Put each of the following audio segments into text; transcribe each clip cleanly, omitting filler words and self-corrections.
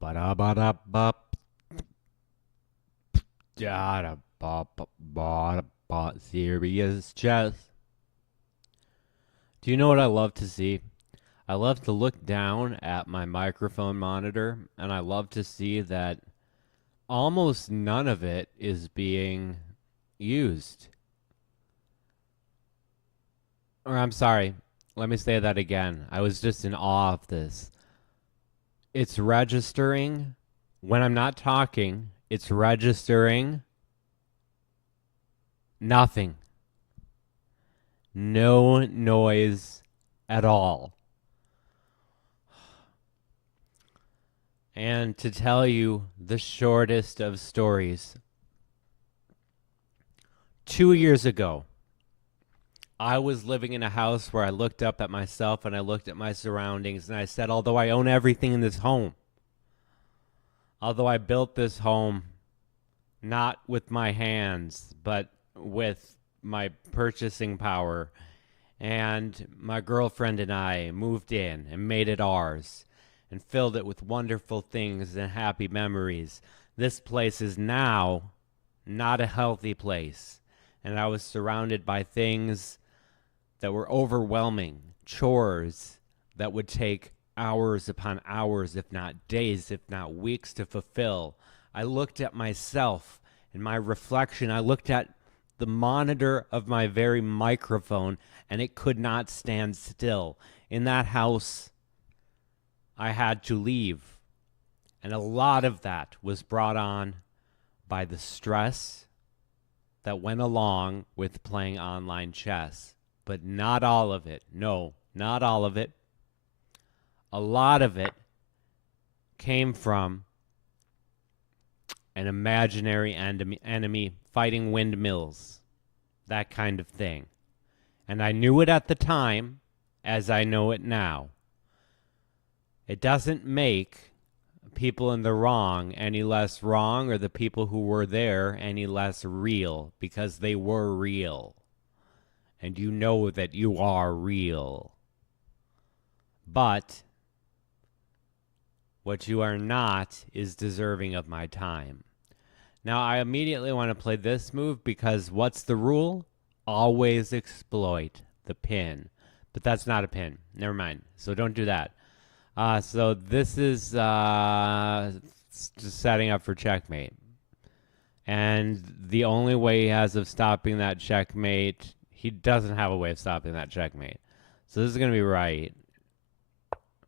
Ba-da-ba-da-ba. Da-da-ba-ba-ba-da-ba. Serious chess. Do you know what I love to see? I love to look down at my microphone monitor, and I love to see that almost none of it is being used. Or I'm sorry, let me say that again. I was just in awe of this. It's registering when I'm not talking, it's registering nothing. No noise at all. And to tell you the shortest of stories, 2 years ago, I was living in a house where I looked up at myself and I looked at my surroundings and I said, although I own everything in this home, although I built this home not with my hands, but with my purchasing power, and my girlfriend and I moved in and made it ours and filled it with wonderful things and happy memories, this place is now not a healthy place. And I was surrounded by things that were overwhelming, chores that would take hours upon hours, if not days, if not weeks to fulfill. I looked at myself and my reflection. I looked at the monitor of my very microphone, and it could not stand still. In that house, I had to leave. And a lot of that was brought on by the stress that went along with playing online chess. But not all of it. No, not all of it. A lot of it came from an imaginary enemy fighting windmills, that kind of thing. And I knew it at the time, as I know it now. It doesn't make people in the wrong any less wrong, or the people who were there any less real, because they were real. And you know that you are real. But what you are not is deserving of my time. Now, I immediately want to play this move because what's the rule? Always exploit the pin. But that's not a pin. Never mind. So don't do that. So this is just setting up for checkmate. And the only way he has of stopping that checkmate, he doesn't have a way of stopping that checkmate. So this is going to be right.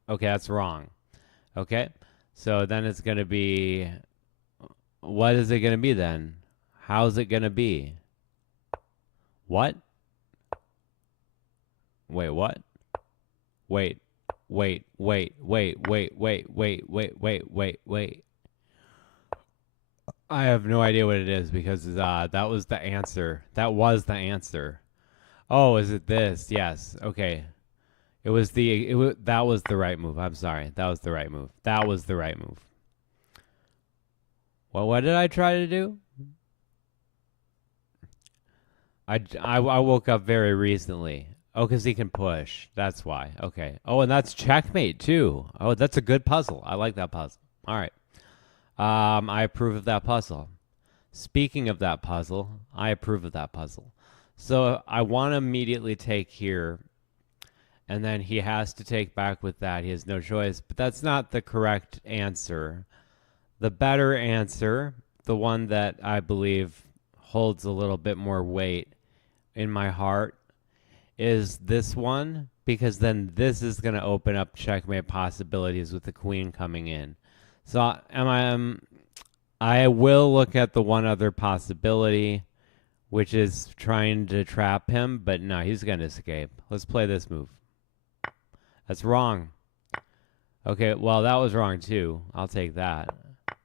Okay, that's wrong. Okay, so then it's going to be, what is it going to be then? How's it going to be? What? Wait, what? Wait. I have no idea what it is because that was the answer. That was the answer. Oh, is it this? Yes. Okay. That was the right move. I'm sorry. That was the right move. That was the right move. Well, what did I try to do? I woke up very recently. Oh, because he can push. That's why. Okay. Oh, and that's checkmate, too. Oh, that's a good puzzle. I like that puzzle. All right. I approve of that puzzle. Speaking of that puzzle, I approve of that puzzle. So I want to immediately take here, and then he has to take back with that. He has no choice. But that's not the correct answer. The better answer, the one that I believe holds a little bit more weight in my heart, is this one, because then this is going to open up checkmate possibilities with the queen coming in. So I will look at the one other possibility, which is trying to trap him, but no, he's going to escape. Let's play this move. That's wrong. Okay, well, that was wrong too. I'll take that.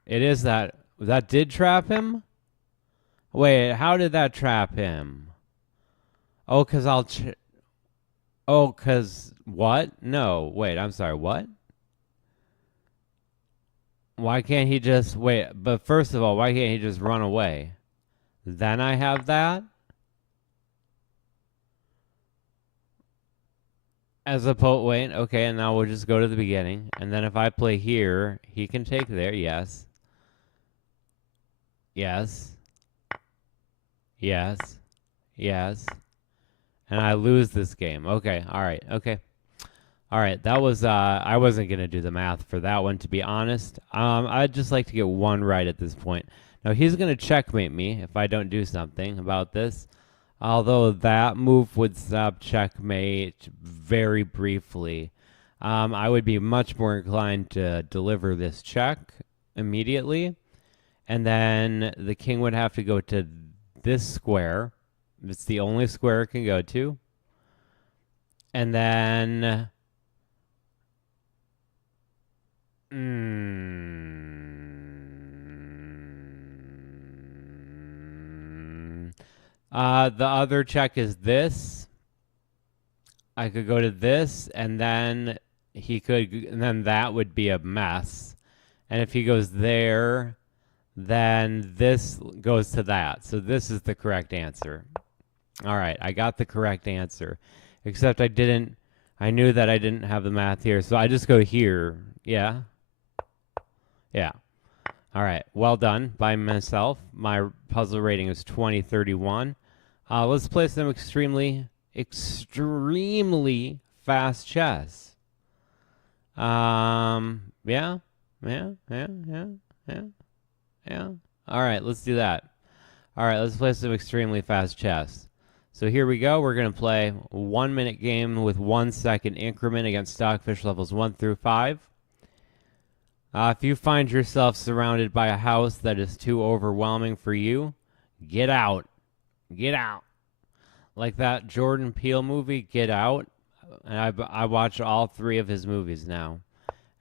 It is that. That did trap him? Wait, how did that trap him? Oh, because because what? No, wait, I'm sorry, what? Why can't he just wait? But first of all, why can't he just run away? Then I have that? As opposed, wait, okay, and now we'll just go to the beginning. And then if I play here, he can take there. Yes. Yes. Yes. Yes. And I lose this game. Okay. All right. Okay. All right. That was, I wasn't going to do the math for that one, to be honest. I'd just like to get one right at this point. Now, he's going to checkmate me if I don't do something about this. Although that move would stop checkmate very briefly. I would be much more inclined to deliver this check immediately. And then the king would have to go to this square. It's the only square it can go to. And then... the other check is this. I could go to this, and then he could, and then that would be a mess. And if he goes there, then this goes to that. So this is the correct answer. All right, I got the correct answer. Except I knew that I didn't have the math here, so I just go here. Yeah. Yeah. All right, well done by myself. My puzzle rating is 2031. Let's play some extremely fast chess. Yeah. All right, let's do that. All right, let's play some extremely fast chess. So here we go. We're going to play 1 minute game with 1 second increment against Stockfish levels 1 through 5. If you find yourself surrounded by a house that is too overwhelming for you, get out. Get out. Like that Jordan Peele movie, Get Out. And I watch all 3 of his movies now.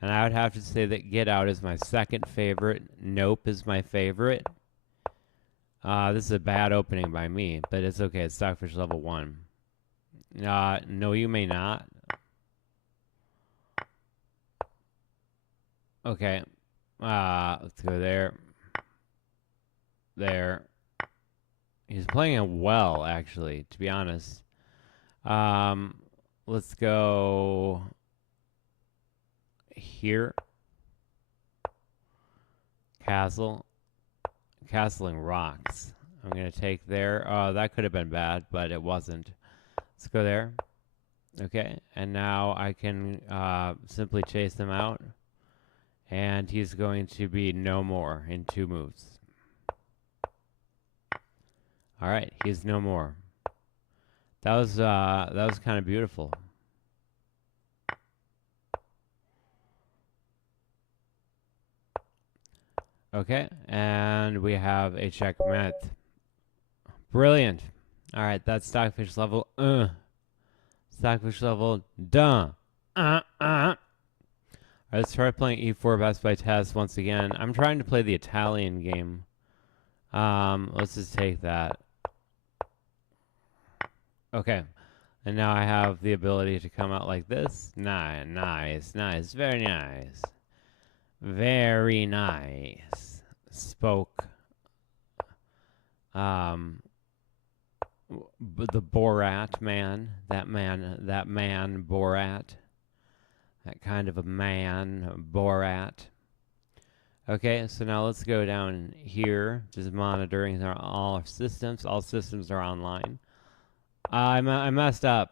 And I would have to say that Get Out is my second favorite. Nope is my favorite. This is a bad opening by me, but it's okay. It's Stockfish level 1. No, you may not. Okay. Let's go there. There. He's playing it well, actually, to be honest. Let's go here. Castle. Castling rocks. I'm going to take there. Oh, that could have been bad, but it wasn't. Let's go there. Okay. And now I can simply chase him out. And he's going to be no more in 2 moves. All right, he's no more. That was kind of beautiful. Okay, and we have a checkmate. Brilliant. All right, that's Stockfish level. Stockfish level. Duh. All right, let's try playing e4 best by test once again. I'm trying to play the Italian game. Let's just take that. Okay. And now I have the ability to come out like this. Nice, nice, very nice. Very nice. Spoke. The Borat man. That man, Borat. That kind of a man, Borat. Okay, so now let's go down here. Just monitoring all systems. All systems are online. I messed up.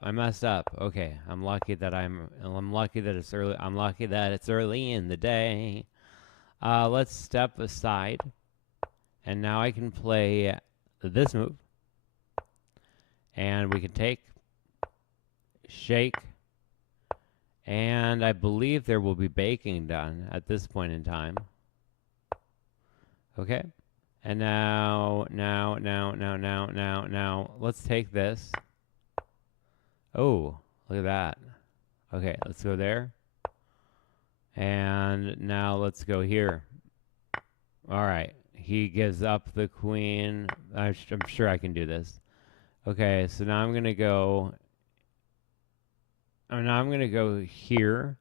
Okay, I'm lucky that it's early. I'm lucky that it's early in the day. Let's step aside, and now I can play this move, and we can take, shake, and I believe there will be baking done at this point in time. Okay. And now, let's take this. Oh, look at that. Okay, let's go there. And now let's go here. All right, he gives up the queen. I'm sure I can do this. Okay, so now I'm gonna go. Now I'm gonna go here.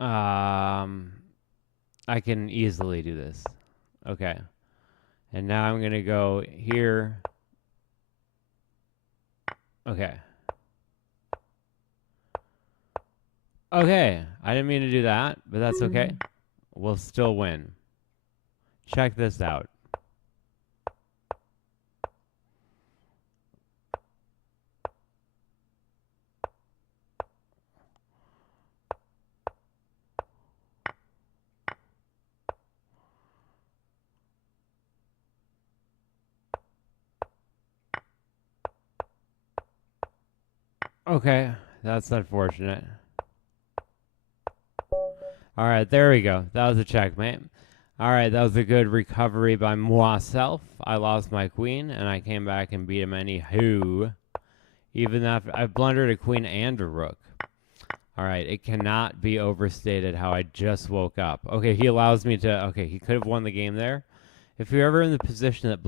I can easily do this. Okay. And now I'm going to go here. Okay. Okay, I didn't mean to do that, but that's okay. We'll still win. Check this out. Okay, that's unfortunate. All right, there we go. That was a checkmate. All right, that was a good recovery by myself. I lost my queen, and I came back and beat him anywho. Even after I blundered a queen and a rook. All right, it cannot be overstated how I just woke up. Okay, he allows me to. Okay, he could have won the game there. If you're ever in the position that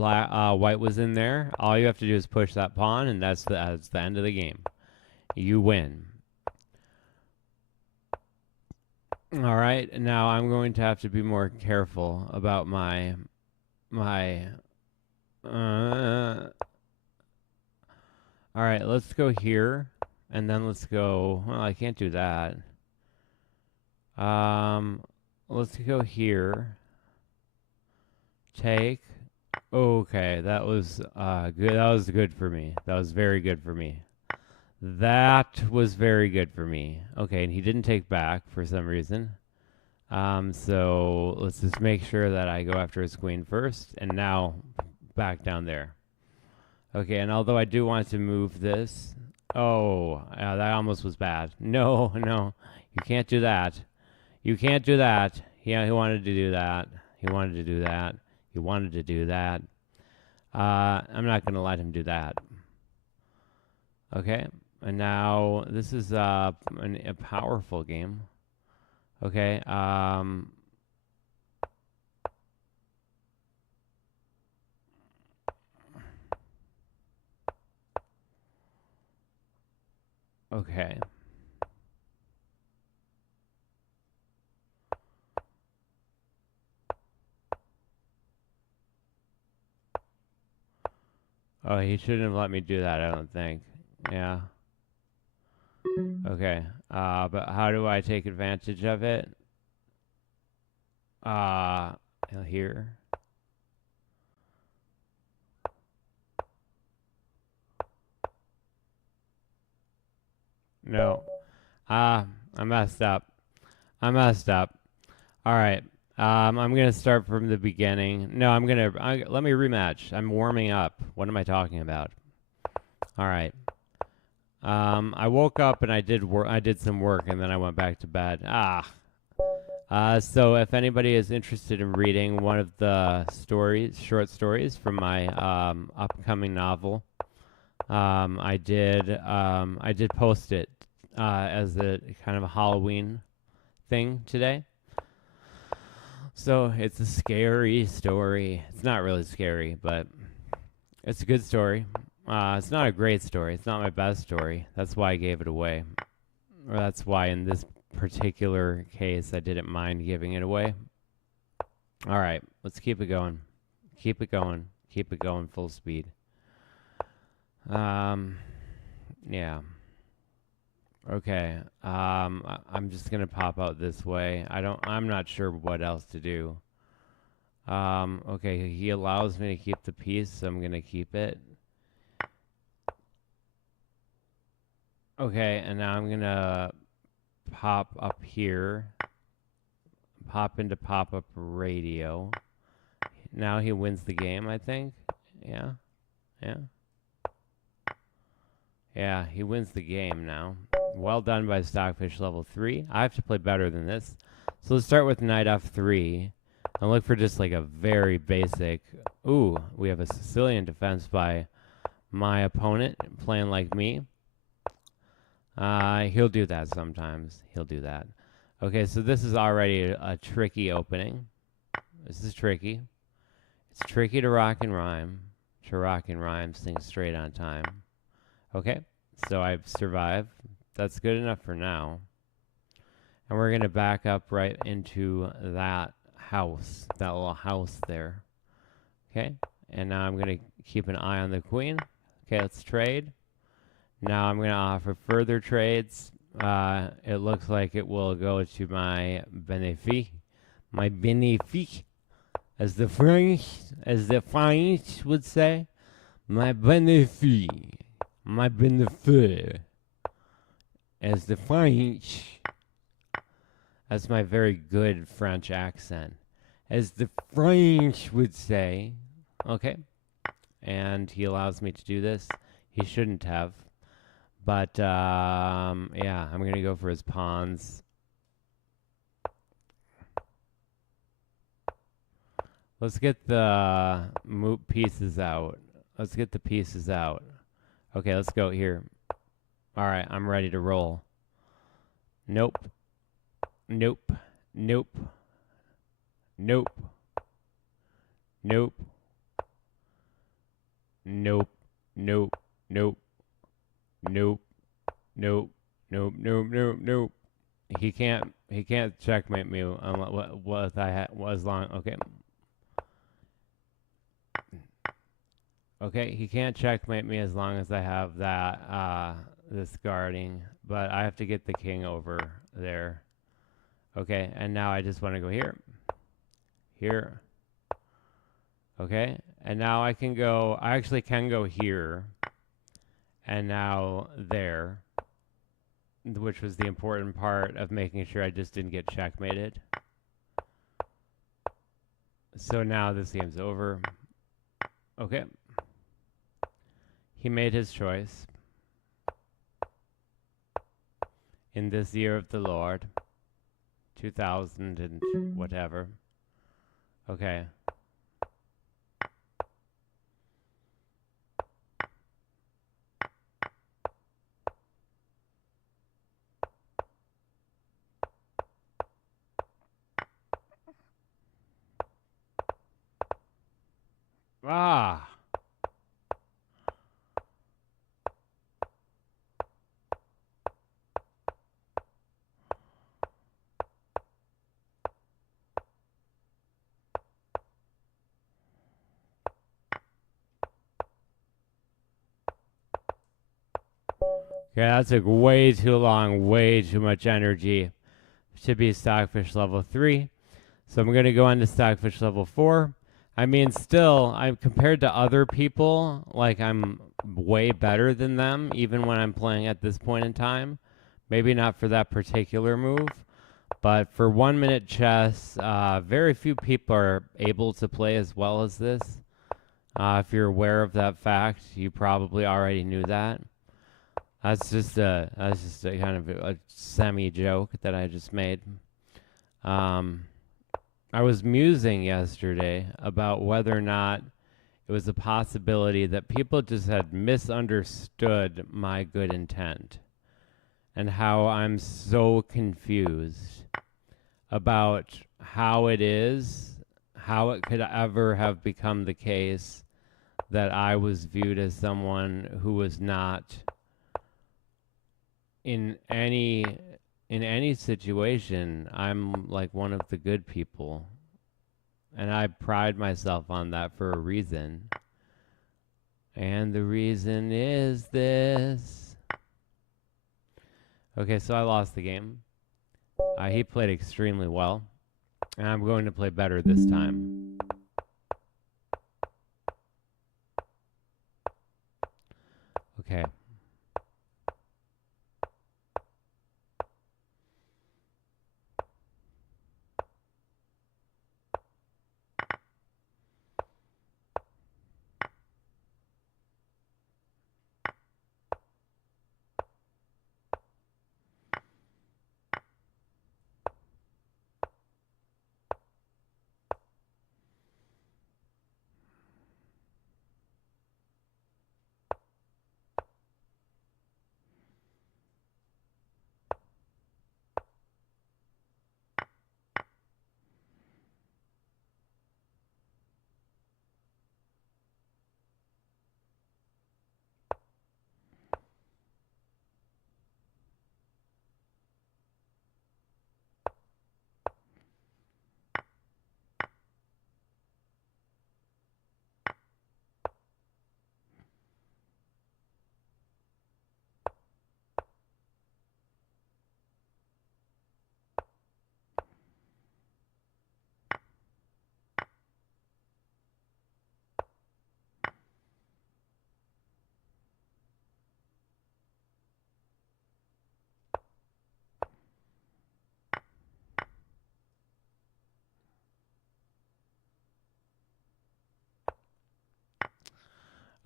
white was in there, all you have to do is push that pawn, and that's the end of the game. You win. All right, now I'm going to have to be more careful about my. All right, let's go here, and then let's go. Well, I can't do that. Let's go here. Take. Okay, that was good. That was good for me. That was very good for me. That was very good for me. Okay, and he didn't take back for some reason. So let's just make sure that I go after his queen first, and now back down there. Okay, and although I do want to move this, oh, that almost was bad. No, no, you can't do that. You can't do that. He wanted to do that. He wanted to do that. He wanted to do that. I'm not going to let him do that. Okay, and now this is a powerful game. Okay, okay. Oh, he shouldn't have let me do that, I don't think. Yeah. Okay. But how do I take advantage of it? Here. No. I messed up. I messed up. All right. I'm gonna start from the beginning. No, let me rematch. I'm warming up. What am I talking about? All right. I woke up and I did some work, and then I went back to bed. So if anybody is interested in reading one of the short stories from my upcoming novel, I did post it as a kind of a Halloween thing today. So it's a scary story. It's not really scary, but it's a good story. It's not a great story. It's not my best story. That's why I gave it away. Or that's why in this particular case I didn't mind giving it away. All right, let's keep it going. Keep it going. Keep it going full speed. Yeah. Okay. I'm just gonna pop out this way. I'm not sure what else to do. Okay, he allows me to keep the piece, so I'm gonna keep it. Okay, and now I'm gonna pop up here. Pop into pop-up radio. Now he wins the game, I think. Yeah. Yeah. Yeah, he wins the game now. Well done by Stockfish level 3. I have to play better than this. So let's start with knight f3 and look for just like a very basic. Ooh, we have a Sicilian defense by my opponent playing like me. He'll do that sometimes. He'll do that. Okay, so this is already a tricky opening. This is tricky. It's tricky to rock and rhyme. To rock and rhyme, sing straight on time. Okay, so I've survived. That's good enough for now. And we're going to back up right into that house, that little house there. Okay, and now I'm going to keep an eye on the queen. Okay, let's trade. Now I'm going to offer further trades. it looks like it will go to my benefit. My benefit, as the French would say. My benefit. My benefit. As the French. That's my very good French accent. As the French would say. Okay. And he allows me to do this. He shouldn't have. But, yeah, I'm going to go for his pawns. Let's get the pieces out. Let's get the pieces out. Okay, let's go here. All right, I'm ready to roll. Nope. Nope. Nope. Nope. Nope. Nope. Nope. Nope. Nope. Nope. Nope. Nope. Nope. Nope. He can't checkmate me as long. Okay. Okay, he can't checkmate me as long as I have that this guarding, but I have to get the king over there. Okay, and now I just want to go here. Here. Okay, and now I actually can go here. And now there, which was the important part of making sure I just didn't get checkmated. So now this game's over. Okay. He made his choice. In this year of the Lord, 2000 and whatever. Okay. Ah. Yeah, that took way too long, way too much energy to be Stockfish level 3. So I'm going to go on to Stockfish level 4. I mean, still, I'm compared to other people, like I'm way better than them, even when I'm playing at this point in time. Maybe not for that particular move, but for 1 minute chess, very few people are able to play as well as this. If you're aware of that fact, you probably already knew that. That's just a kind of a semi joke that I just made. I was musing yesterday about whether or not it was a possibility that people just had misunderstood my good intent and how I'm so confused about how it could ever have become the case that I was viewed as someone who was not in any situation. I'm like one of the good people, and I pride myself on that for a reason. And the reason is this. Okay, so I lost the game. He played extremely well, and I'm going to play better this time. Okay.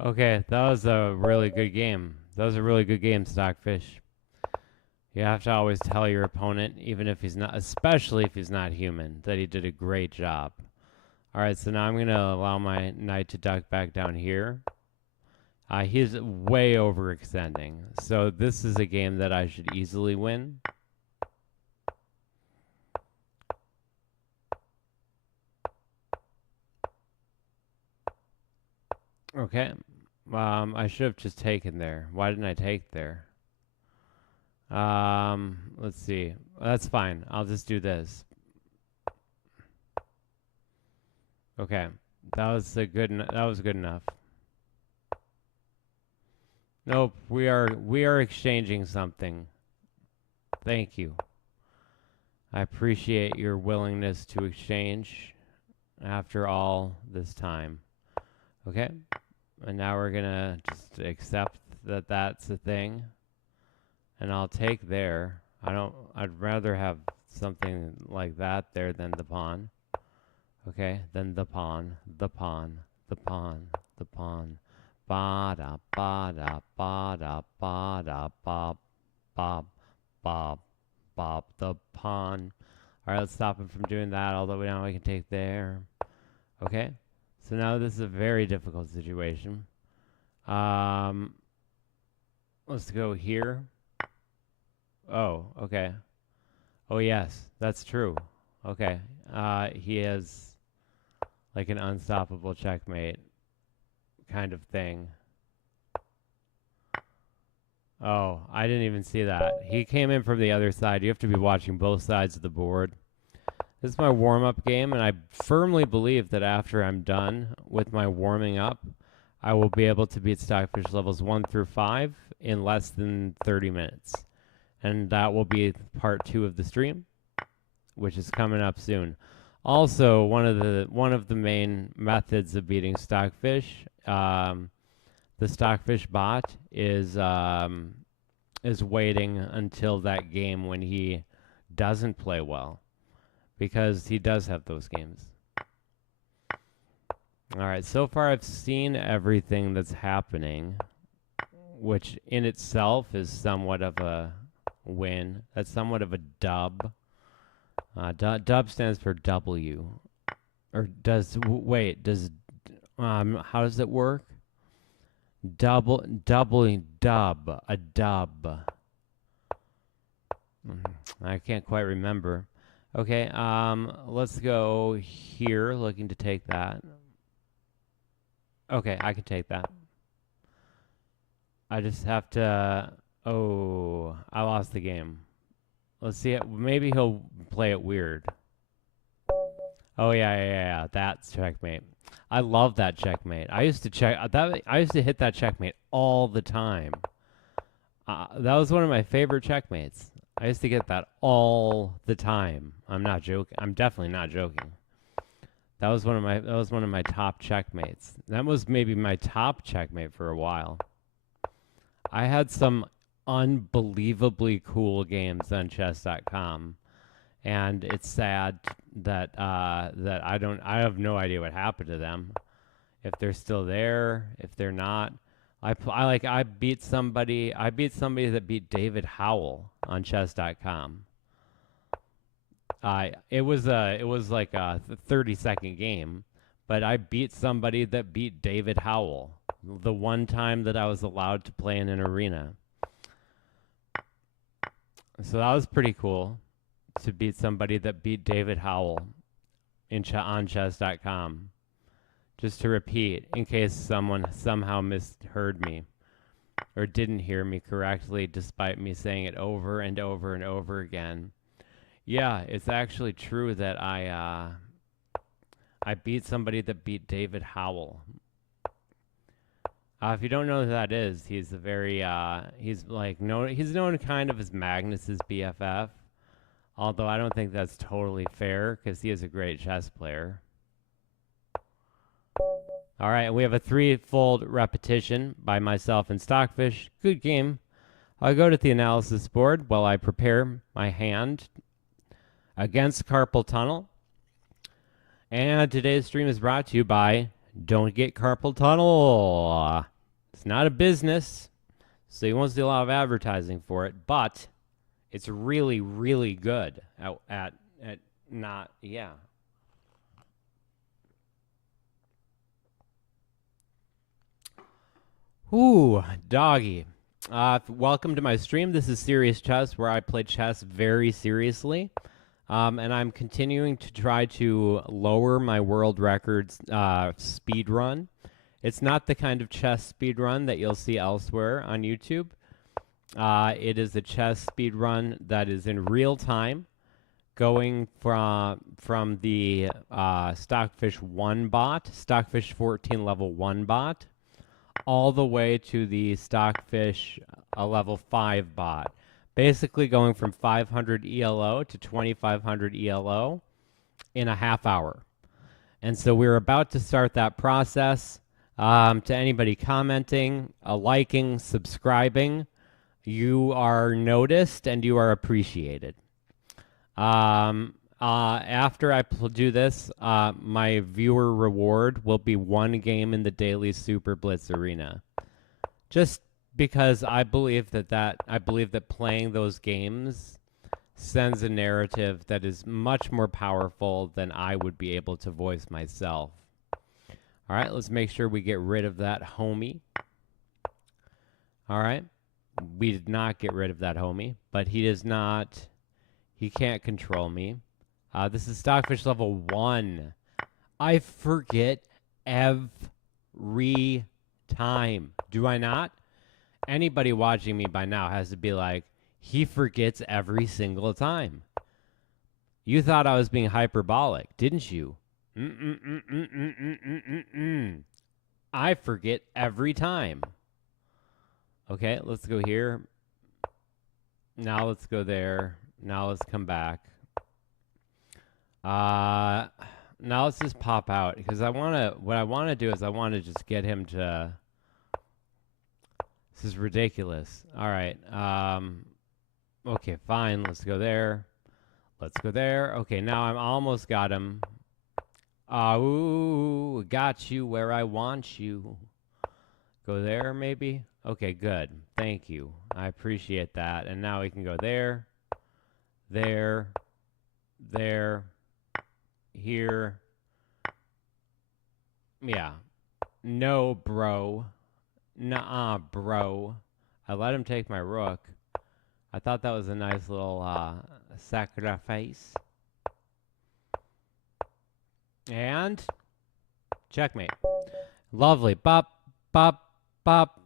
Okay, that was a really good game. That was a really good game, Stockfish. You have to always tell your opponent, even if he's not, especially if he's not human, that he did a great job. All right, so now I'm going to allow my knight to duck back down here. He's way overextending. So this is a game that I should easily win. Okay. I should have just taken there. Why didn't I take there? Let's see. That's fine. I'll just do this. Okay. That was good enough. Nope, we are exchanging something. Thank you. I appreciate your willingness to exchange after all this time. Okay? And now we're going to just accept that that's a thing. And I'll take there. I'd rather have something like that there than the pawn. Okay? Then the pawn, the pawn, the pawn, the pawn. Ba-da, ba-da, ba-da, ba-da, bob, bob, bob, bob, the pawn. All right, let's stop him from doing that, although now we can take there. Okay? So now this is a very difficult situation. Let's go here. Oh, okay. Oh, yes, that's true. Okay. He has like an unstoppable checkmate kind of thing. Oh, I didn't even see that. He came in from the other side. You have to be watching both sides of the board. This is my warm-up game, and I firmly believe that after I'm done with my warming up, I will be able to beat Stockfish levels 1 through 5 in less than 30 minutes. And that will be part 2 of the stream, which is coming up soon. Also, one of the main methods of beating Stockfish, the Stockfish bot is waiting until that game when he doesn't play well, because he does have those games. All right, so far I've seen everything that's happening, which in itself is somewhat of a win. That's somewhat of a dub. Dub stands for W. Or does, wait, does, how does it work? Doubling dub, a dub. I can't quite remember. Okay, let's go here, looking to take that. Okay, I can take that. I just have to, oh, I lost the game. Let's see it. Maybe he'll play it weird. Oh yeah, that's checkmate. I love that checkmate. I used to hit that checkmate all the time. That was one of my favorite checkmates. I used to get that all the time. I'm not joking. I'm definitely not joking. That was one of my top checkmates. That was maybe my top checkmate for a while. I had some unbelievably cool games on chess.com, and it's sad that I have no idea what happened to them. If they're still there, if they're not. I beat somebody that beat David Howell on chess.com. It was like a 30-second game, but I beat somebody that beat David Howell the one time that I was allowed to play in an arena. So that was pretty cool to beat somebody that beat David Howell on chess.com. Just to repeat, in case someone somehow misheard me or didn't hear me correctly despite me saying it over and over and over again. Yeah, it's actually true that I beat somebody that beat David Howell. If you don't know who that is, he's a very he's known kind of as Magnus's BFF. Although I don't think that's totally fair because he is a great chess player. All right, we have a 3-fold repetition by myself and Stockfish. Good game. I'll go to the analysis board while I prepare my hand against carpal tunnel. And today's stream is brought to you by Don't Get Carpal Tunnel. It's not a business, so you won't see a lot of advertising for it, but it's really, really good at not, yeah. Ooh, doggy. Welcome to my stream. This is Serious Chess, where I play chess very seriously. And I'm continuing to try to lower my world records speed run. It's not the kind of chess speed run that you'll see elsewhere on YouTube. It is a chess speed run that is in real time, going from the Stockfish 1 bot, Stockfish 14 level 1 bot, all the way to the Stockfish level 5 bot. Basically going from 500 ELO to 2500 ELO in a half hour. And so we're about to start that process. To anybody commenting, liking, subscribing, you are noticed and you are appreciated. After I do this, my viewer reward will be 1 game in the daily Super Blitz Arena. Just because I believe that playing those games sends a narrative that is much more powerful than I would be able to voice myself. All right, let's make sure we get rid of that homie. All right, we did not get rid of that homie, but he can't control me. This is Stockfish level 1. I forget every time. Do I not? Anybody watching me by now has to be like, he forgets every single time. You thought I was being hyperbolic, didn't you? I forget every time. Okay, let's go here. Now let's go there. Now let's come back. Now let's just pop out, because what I want to do is I want to just get him to... This is ridiculous. All right. Okay, fine. Let's go there. Let's go there. Okay, now I'm almost got him. Ooh, got you where I want you. Go there, maybe? Okay, good. Thank you. I appreciate that. And now we can go there, there, there, here. Yeah. No, bro. Nuh-uh, bro. I let him take my rook. I thought that was a nice little sacrifice. And checkmate. Lovely. Bop, bop, bop,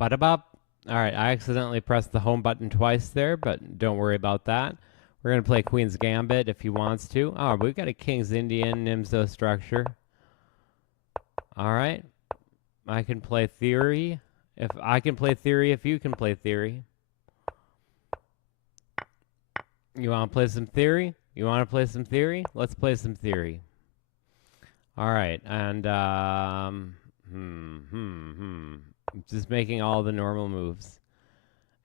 bada-bop. All right, I accidentally pressed the home button twice there, but don't worry about that. We're going to play Queen's Gambit if he wants to. Oh, we've got a King's Indian Nimzo structure. All right. I can play theory. If I can play theory, if you can play theory. You want to play some theory? You want to play some theory? Let's play some theory. All right, and just making all the normal moves.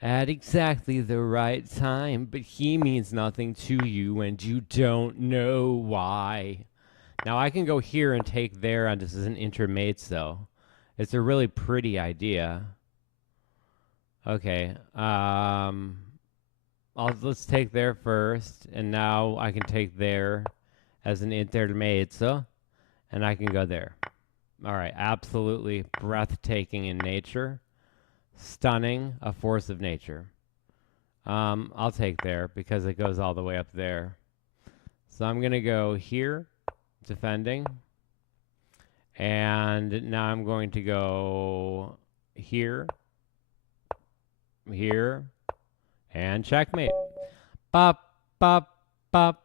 At exactly the right time, but he means nothing to you and you don't know why. Now I can go here and take there on just as an intermezzo. It's a really pretty idea. Okay, let's take there first, and now I can take there as an intermezzo, and I can go there. All right, absolutely breathtaking in nature. Stunning, a force of nature. I'll take there because it goes all the way up there. So I'm going to go here, defending. And now I'm going to go here, here, and checkmate. Bop, bop, bop,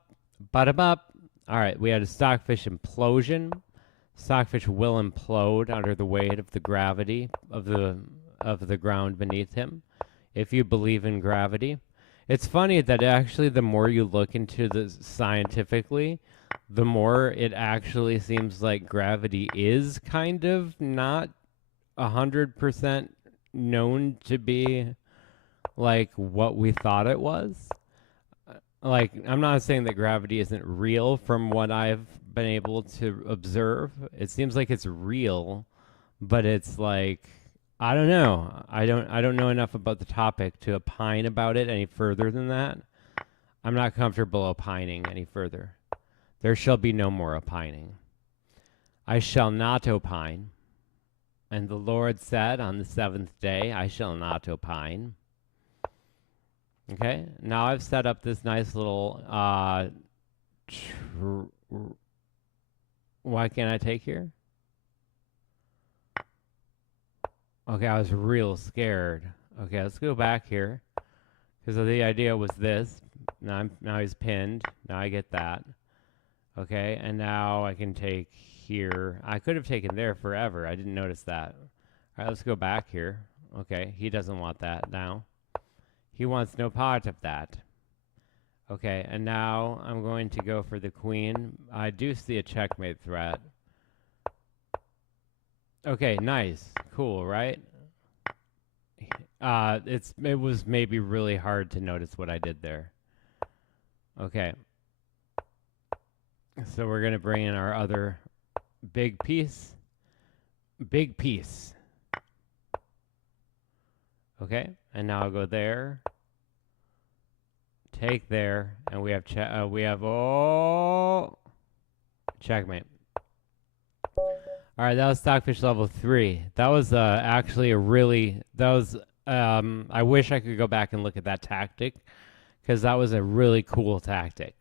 bada-bop. All right, we had a Stockfish implosion. Stockfish will implode under the weight of the gravity of the ground beneath him, if you believe in gravity. It's funny that actually the more you look into this scientifically, the more it actually seems like gravity is kind of not 100% known to be like what we thought it was. Like, I'm not saying that gravity isn't real from what I've been able to observe. It seems like it's real, but it's like I don't know. I don't know enough about the topic to opine about it any further than that. I'm not comfortable opining any further. There shall be no more opining. I shall not opine. And the Lord said on the seventh day, I shall not opine. Okay, now I've set up this nice little, why can't I take here? Okay, I was real scared. Okay, let's go back here. Because the idea was this. Now he's pinned. Now I get that. Okay, and now I can take here. I could have taken there forever. I didn't notice that. All right, let's go back here. Okay, he doesn't want that now. He wants no part of that. Okay, and now I'm going to go for the queen. I do see a checkmate threat. Okay, nice. Cool, right? It was maybe really hard to notice what I did there. Okay. So we're going to bring in our other big piece. Big piece. Okay, and now I'll go there. Take there, and we have checkmate. All right, that was Stockfish level 3. That was actually a really I wish I could go back and look at that tactic, because that was a really cool tactic.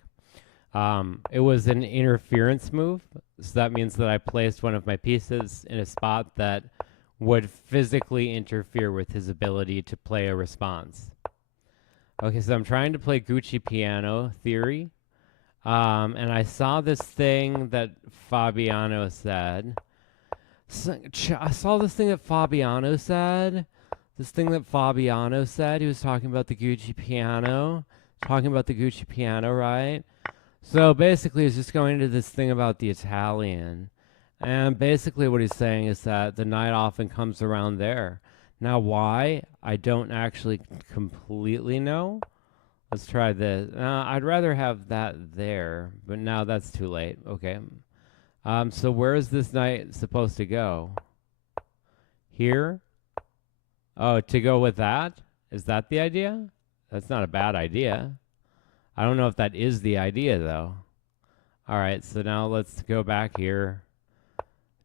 It was an interference move, so that means that I placed one of my pieces in a spot that would physically interfere with his ability to play a response. Okay, so I'm trying to play Gucci piano theory, and I saw this thing that Fabiano said. I saw this thing that Fabiano said. He was talking about the Gucci piano. Right? So basically, he's just going into this thing about the Italian. And basically what he's saying is that the knight often comes around there. Now why? I don't actually completely know. Let's try this. I'd rather have that there, but now that's too late. Okay. So where is this knight supposed to go? Here? Oh, to go with that? Is that the idea? That's not a bad idea. I don't know if that is the idea, though. All right, so now let's go back here.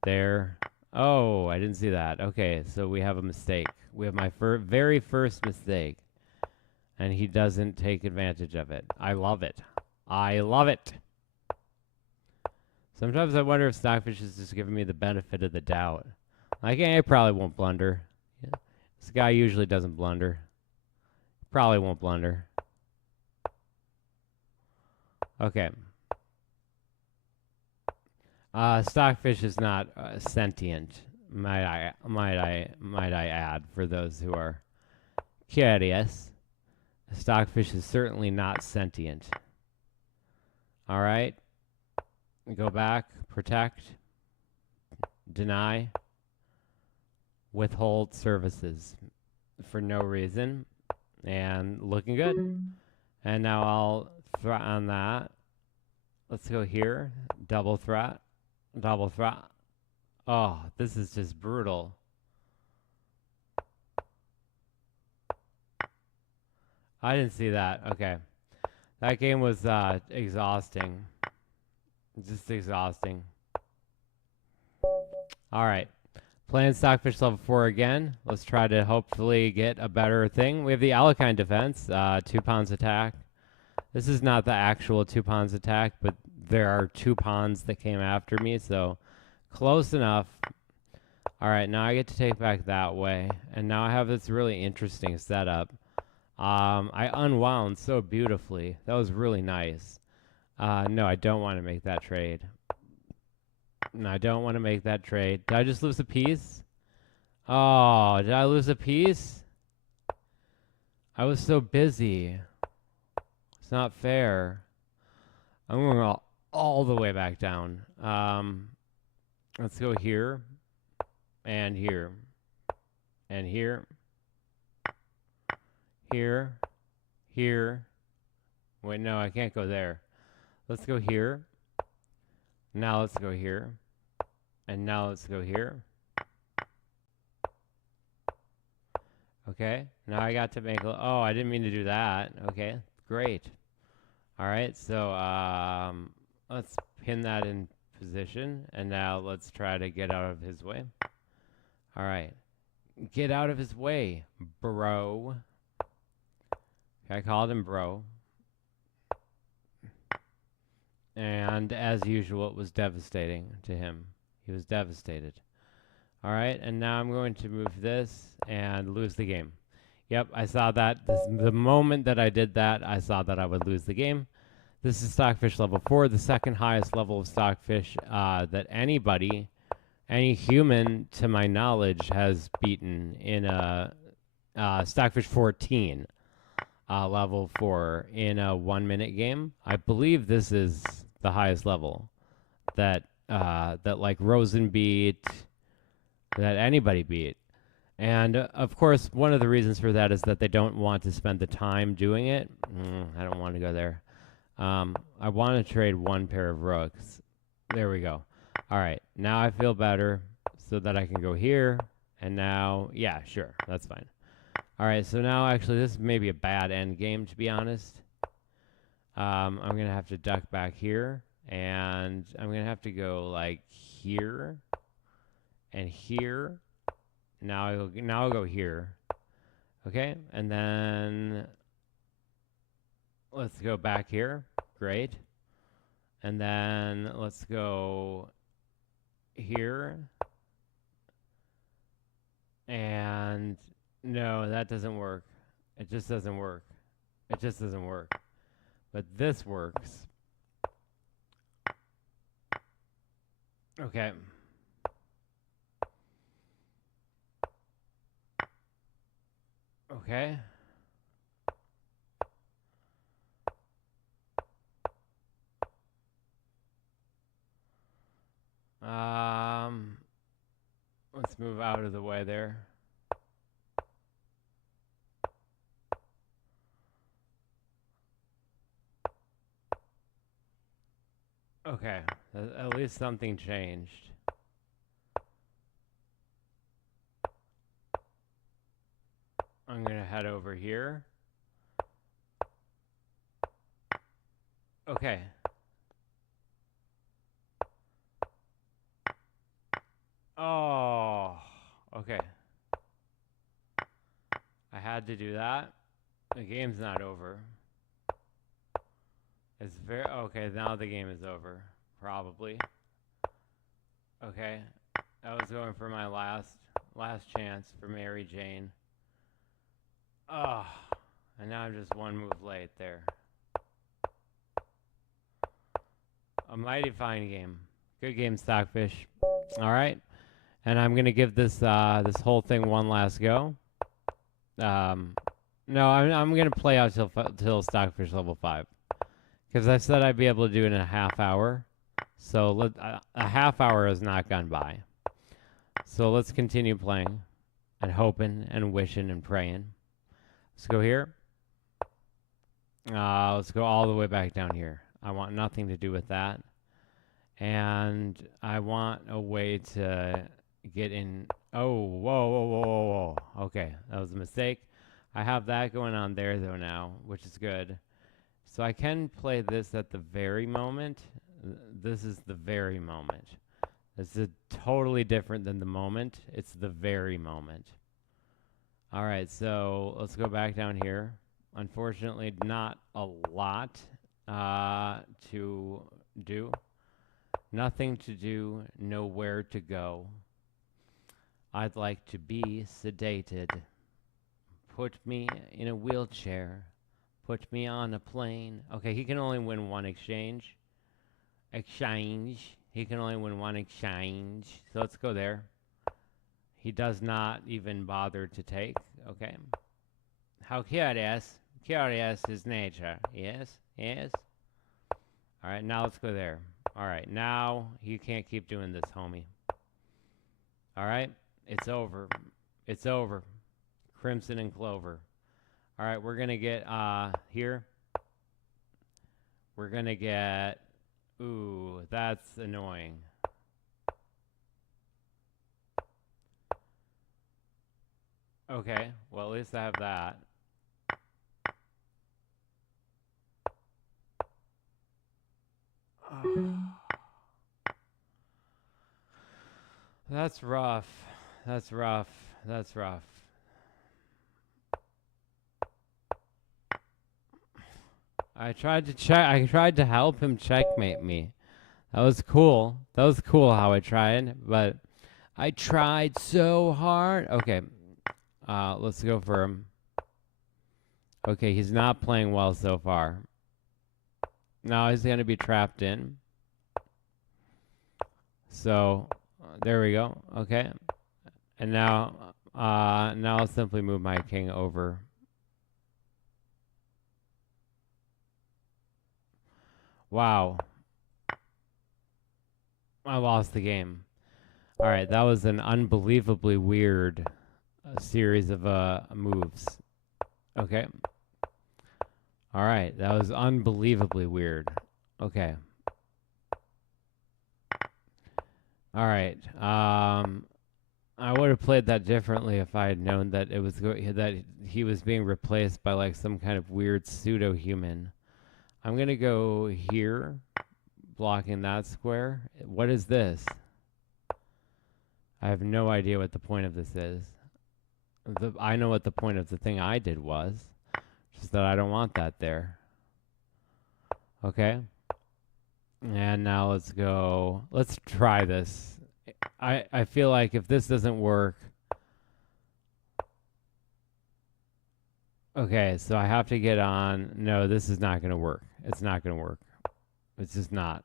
There. Oh, I didn't see that. Okay, so we have a mistake. We have my very first mistake. And he doesn't take advantage of it. I love it. I love it. Sometimes I wonder if Stockfish is just giving me the benefit of the doubt. Like, I probably won't blunder. Yeah. This guy usually doesn't blunder. Probably won't blunder. Okay. Stockfish is not sentient, might I add, for those who are curious. Stockfish is certainly not sentient. All right. Go back, protect, deny, withhold services for no reason, and looking good. And now I'll threat on that. Let's go here, double threat. Double threat. Oh, this is just brutal. I didn't see that. Okay. That game was exhausting. Just exhausting. All right. Playing Stockfish level 4 again. Let's try to hopefully get a better thing. We have the Alekhine defense, 2 pawns attack. This is not the actual 2 pawns attack, but there are 2 pawns that came after me, so close enough. All right, now I get to take back that way, and now I have this really interesting setup. I unwound so beautifully. That was really nice. No, I don't want to make that trade. No, I don't want to make that trade. Did I just lose a piece? Oh, did I lose a piece? I was so busy. It's not fair. I'm going all the way back down. Let's go here, and here, and here, here, here. Wait, no, I can't go there. Let's go here. Now let's go here. And now let's go here. Okay, now I got to make oh, I didn't mean to do that. Okay, great. All right, so let's pin that in position, and now let's try to get out of his way. All right, get out of his way, bro. I called him bro. And as usual, it was devastating to him. He was devastated. All right, and now I'm going to move this and lose the game. Yep, I saw that. The moment that I did that, I saw that I would lose the game. This is Stockfish level 4, the second highest level of Stockfish that anybody, any human to my knowledge, has beaten in a Stockfish 14 level 4 in a 1-minute game. I believe this is the highest level that that like Rosen beat, that anybody beat. And of course, one of the reasons for that is that they don't want to spend the time doing it. I don't want to go there. I want to trade one pair of rooks. There we go. All right, now I feel better so that I can go here. And now, yeah, sure, that's fine. All right, so now actually this may be a bad end game, to be honest. I'm going to have to duck back here. And I'm going to have to go like here and here. Now I'll go here. Okay, and then let's go back here. Great. And then let's go here. And no, that doesn't work. It just doesn't work. It just doesn't work. But this works. Okay. Okay. Let's move out of the way there. Okay, at least something changed. I'm gonna head over here. Okay. Oh, okay. I had to do that. The game's not over. It's very okay. Now the game is over, probably. Okay, I was going for my last chance for Mary Jane. Oh, and now I'm just one move late there. A mighty fine game. Good game, Stockfish. All right, and I'm gonna give this this whole thing one last go. No, I'm gonna play out till Stockfish level 5, because I said I'd be able to do it in a half hour. So a half hour has not gone by. So let's continue playing, and hoping and wishing and praying. Let's go here. Let's go all the way back down here. I want nothing to do with that. And I want a way to get in. Oh, whoa, whoa, whoa, whoa, whoa. Okay, that was a mistake. I have that going on there, though, now, which is good. So I can play this at the very moment. This is the very moment. This is totally different than the moment. It's the very moment. All right, so let's go back down here. Unfortunately, not a lot to do. Nothing to do, nowhere to go. I'd like to be sedated. Put me in a wheelchair. Put me on a plane. Okay, he can only win one exchange. He can only win one exchange. So let's go there. He does not even bother to take. Okay. How curious. Curious is nature. Yes, yes. All right, now let's go there. All right, now you can't keep doing this, homie. All right, it's over. It's over. Crimson and Clover. All right, we're going to get here. We're going to get... Ooh, that's annoying. Okay, well, at least I have that. That's rough. That's rough. That's rough. I tried to help him checkmate me. That was cool. That was cool how I tried, but I tried so hard. Okay. Let's go for him. Okay, he's not playing well so far. Now he's going to be trapped in. So, there we go. Okay. And now I'll simply move my king over. Wow. I lost the game. All right, that was an unbelievably weird series of moves. Okay. All right, that was unbelievably weird. Okay. All right. I would have played that differently if I had known that it was that he was being replaced by like some kind of weird pseudo-human. I'm gonna go here, blocking that square. What is this? I have no idea what the point of this is. I know what the point of the thing I did was, just that I don't want that there. Okay. And now let's go. Let's try this. I feel like if this doesn't work. Okay, so I have to get on. No, this is not going to work. It's not going to work. It's just not.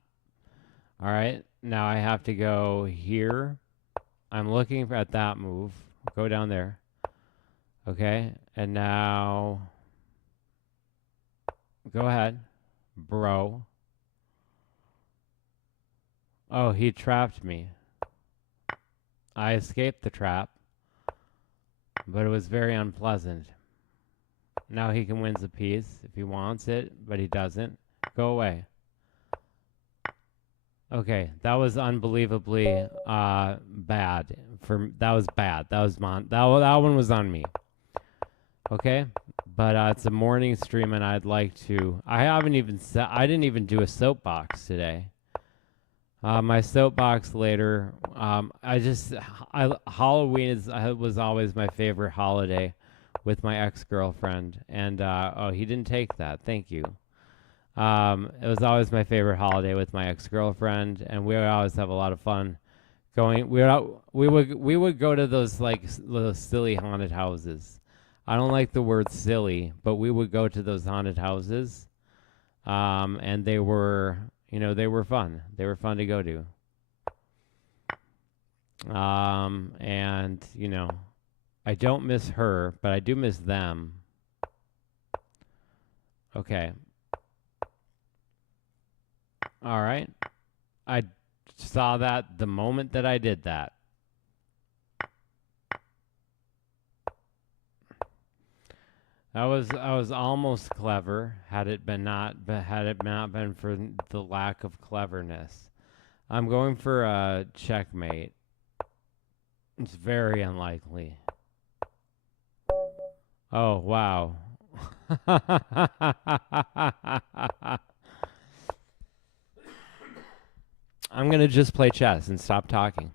All right. Now I have to go here. I'm looking at that move. Go down there. Okay. And now go ahead, bro. Oh, he trapped me. I escaped the trap, but it was very unpleasant. Now he can win the piece if he wants it, but he doesn't. Go away. Okay, that was unbelievably bad. That was bad. That one was on me. Okay, but it's a morning stream, and I'd like to. I didn't even do a soapbox today. My soapbox later. Halloween was always my favorite holiday with my ex-girlfriend, and he didn't take that. Thank you. It was always my favorite holiday with my ex-girlfriend, and we would always have a lot of fun going. We would go to those like those silly haunted houses. I don't like the word silly, but we would go to those haunted houses, and they were fun. They were fun to go to. And I don't miss her, but I do miss them. Okay. All right. I saw that the moment that I did that. I was almost clever had it not been for the lack of cleverness. I'm going for a checkmate. It's very unlikely. Oh, wow. I'm going to just play chess and stop talking.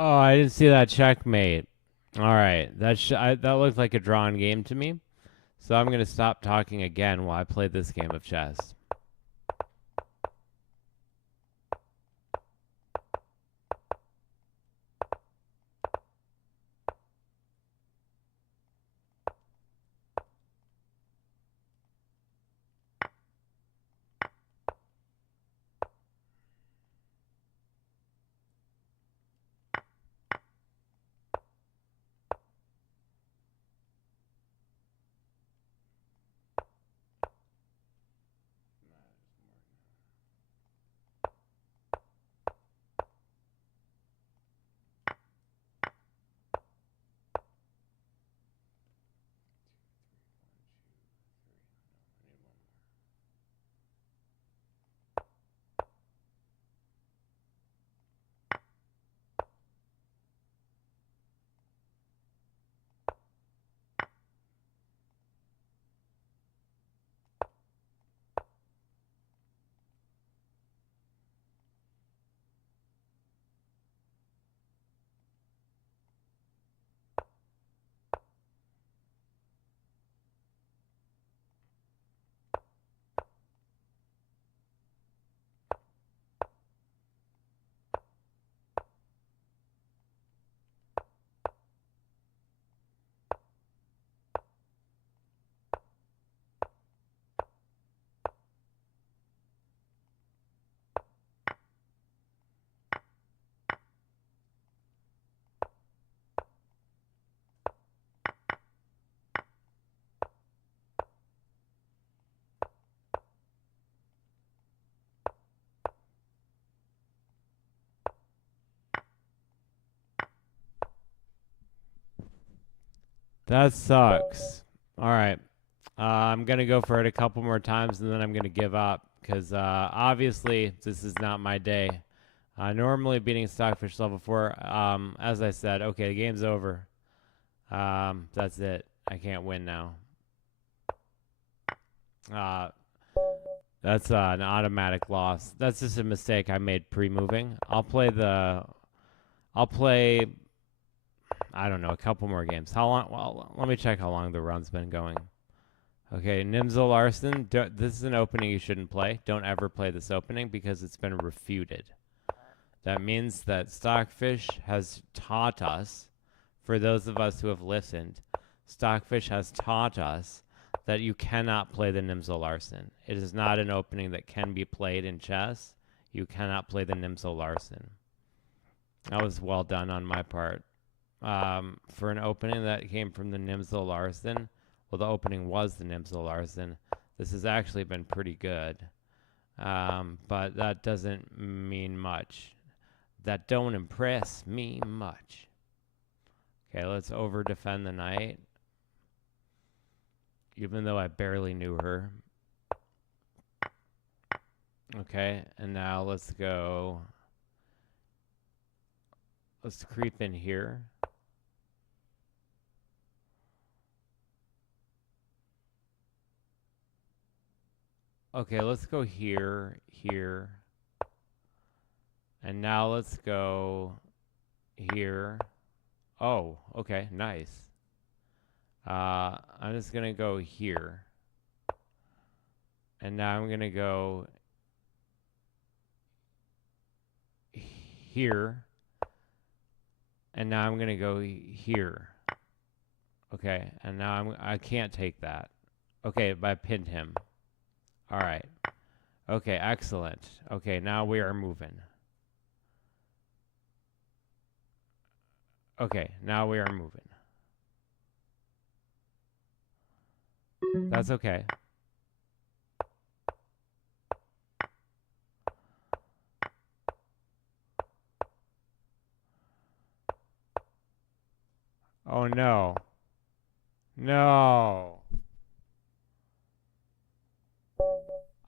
Oh, I didn't see that checkmate. All right, that looked like a drawn game to me. So I'm going to stop talking again while I play this game of chess. That sucks. All right. I'm going to go for it a couple more times and then I'm going to give up because obviously this is not my day. Normally beating Stockfish level 4, as I said, okay, the game's over. That's it. I can't win now. That's an automatic loss. That's just a mistake I made pre-moving. I'll play, I don't know, a couple more games. How long? Well, let me check how long the run's been going. Okay, Nimzo Larson, this is an opening you shouldn't play. Don't ever play this opening because it's been refuted. That means that Stockfish has taught us, for those of us who have listened, Stockfish has taught us that you cannot play the Nimzo Larson. It is not an opening that can be played in chess. You cannot play the Nimzo Larson. That was well done on my part. For an opening that came from the Nimzo Larson, well, the opening was the Nimzo Larson. This has actually been pretty good. But that doesn't mean much. That don't impress me much. Okay, let's over defend the knight. Even though I barely knew her. Okay, and now let's go. Let's creep in here. Okay, let's go here, here. And now let's go here. Oh, okay, nice. I'm just going to go here. And now I'm going to go here. And now I'm going to go here. Okay, and now I can't take that. Okay, but I pinned him. All right. Okay, excellent. Okay, now we are moving. Okay, now we are moving. That's okay. Oh, no. No.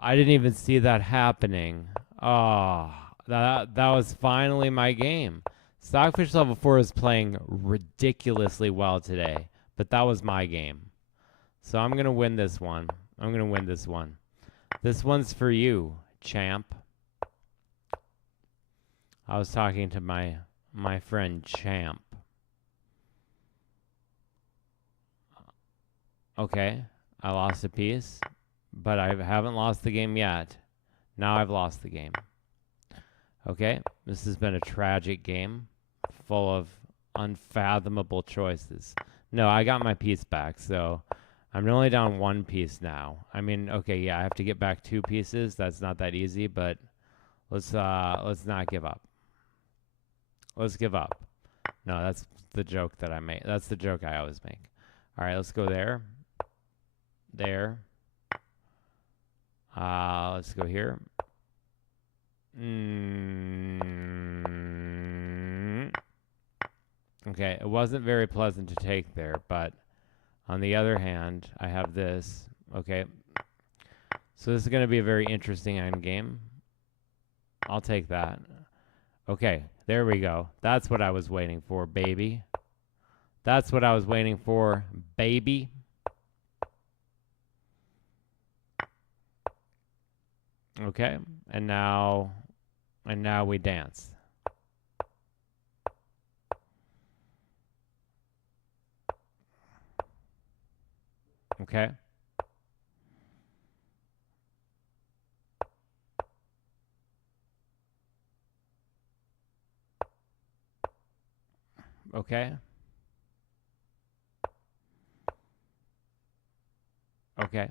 I didn't even see that happening. Oh, that was finally my game. Stockfish level 4 is playing ridiculously well today, but that was my game. So I'm going to win this one. I'm going to win this one. This one's for you, champ. I was talking to my my friend Champ. Okay, I lost a piece, but I haven't lost the game yet. Now I've lost the game. Okay, this has been a tragic game full of unfathomable choices. No, I got my piece back, so I'm only down one piece now. I mean, okay, yeah, I have to get back 2 pieces. That's not that easy, but let's not give up. Let's give up. No, that's the joke that I make. That's the joke I always make. All right, let's go there. There. Let's go here. Okay, it wasn't very pleasant to take there, but on the other hand, I have this. Okay, so this is going to be a very interesting endgame. I'll take that. Okay, there we go. That's what I was waiting for, baby. That's what I was waiting for, baby. Okay, and now we dance. Okay. Okay. Okay.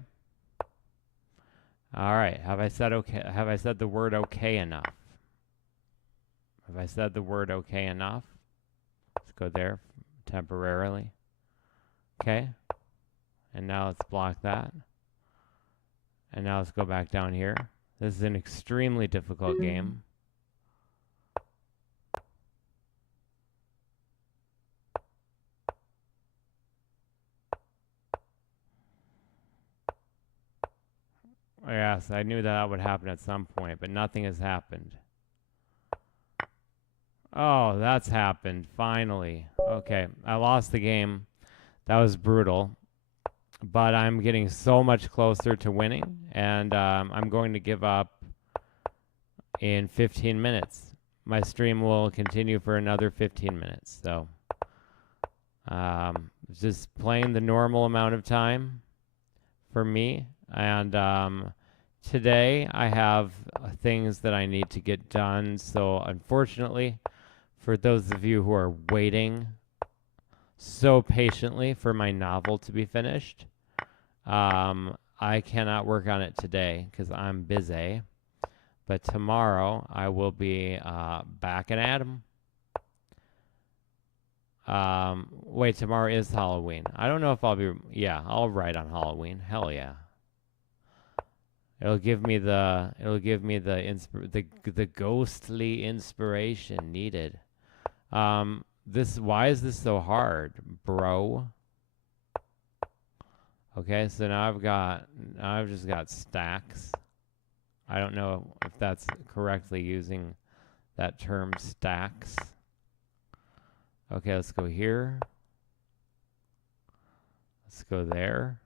All right. Have I said okay? Have I said the word okay enough? Have I said the word okay enough? Let's go there temporarily. Okay. And now let's block that. And now let's go back down here. This is an extremely difficult game. Yes, I knew that would happen at some point, but nothing has happened. Oh, that's happened, finally. Okay, I lost the game. That was brutal. But I'm getting so much closer to winning, and I'm going to give up in 15 minutes. My stream will continue for another 15 minutes, so just playing the normal amount of time for me. And today I have things that I need to get done, so unfortunately, for those of you who are waiting so patiently for my novel to be finished, I cannot work on it today because I'm busy. But tomorrow I will be back and at 'em. Wait, tomorrow is Halloween. I don't know if I'll be. Yeah, I'll write on Halloween. Hell yeah. It'll give me the. The ghostly inspiration needed. Why is this so hard, bro? Okay, so now I've just got stacks. I don't know if that's correctly using that term, stacks. Okay, let's go here. Let's go there.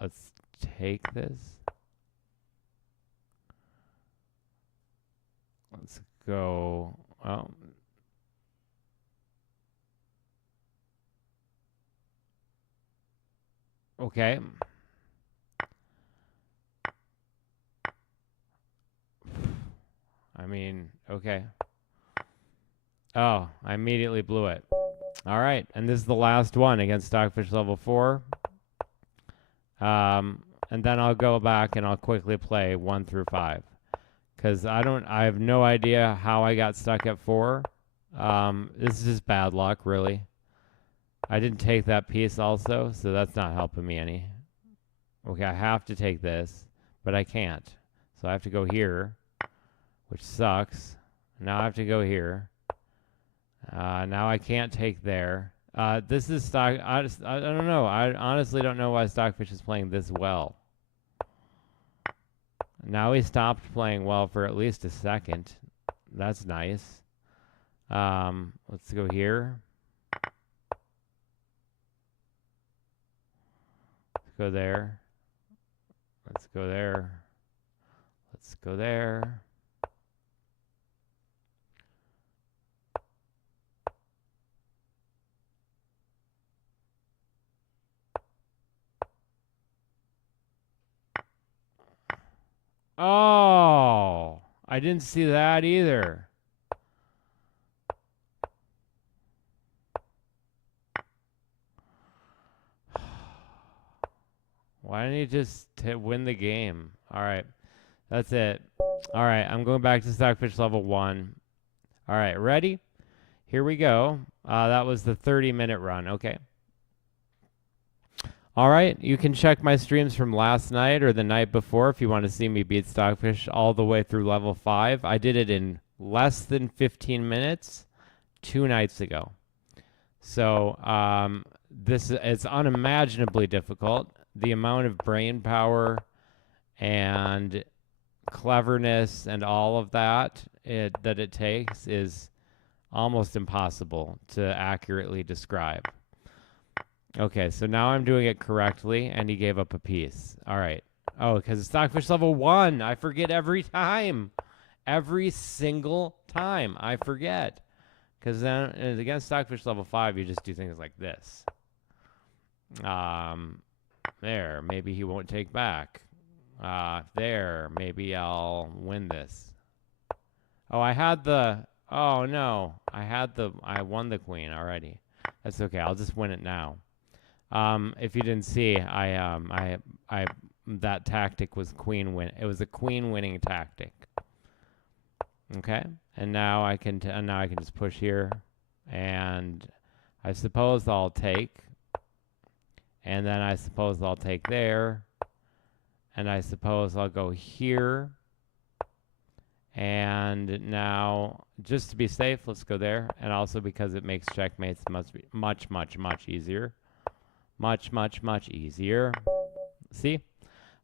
Let's take this. Let's go. Oh. Okay. I mean, okay. Oh, I immediately blew it. All right, and this is the last one against Stockfish level 4. And then I'll go back and I'll quickly play 1 through 5. Because I have no idea how I got stuck at 4. This is just bad luck, really. I didn't take that piece also, so that's not helping me any. Okay, I have to take this, but I can't. So I have to go here, which sucks. Now I have to go here. Now I can't take there. This is stock. I don't know. I honestly don't know why Stockfish is playing this well. Now he stopped playing well for at least a second. That's nice. Let's go here. Let's go there. Let's go there. Let's go there. Oh, I didn't see that either. Why didn't he just win the game? All right, that's it. All right, I'm going back to Stockfish level 1. All right, ready? Here we go. That was the 30-minute run. Okay. All right, you can check my streams from last night or the night before if you want to see me beat Stockfish all the way through level 5. I did it in less than 15 minutes 2 nights ago. So this is unimaginably difficult. The amount of brain power and cleverness and all of that that it takes is almost impossible to accurately describe. Okay, so now I'm doing it correctly, and he gave up a piece. All right. Oh, because it's Stockfish level 1. I forget every time. Every single time I forget. Because then against Stockfish level 5, you just do things like this. There, maybe he won't take back. There, maybe I'll win this. Oh, I had the... Oh, no. I won the queen already. That's okay. I'll just win it now. If you didn't see, that tactic was queen win. It was a queen winning tactic. Okay, and now I can just push here, and I suppose I'll take, and then I suppose I'll take there, and I suppose I'll go here, and now just to be safe, let's go there, and also because it makes checkmates much easier. Much easier. See?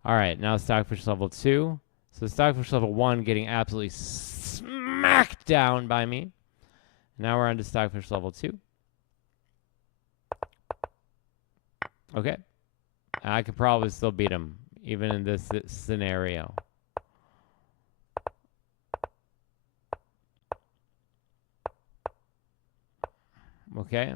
All right, now Stockfish level 2. So Stockfish level 1 getting absolutely smacked down by me. Now we're on to Stockfish level 2. Okay. I could probably still beat him, even in this scenario. Okay.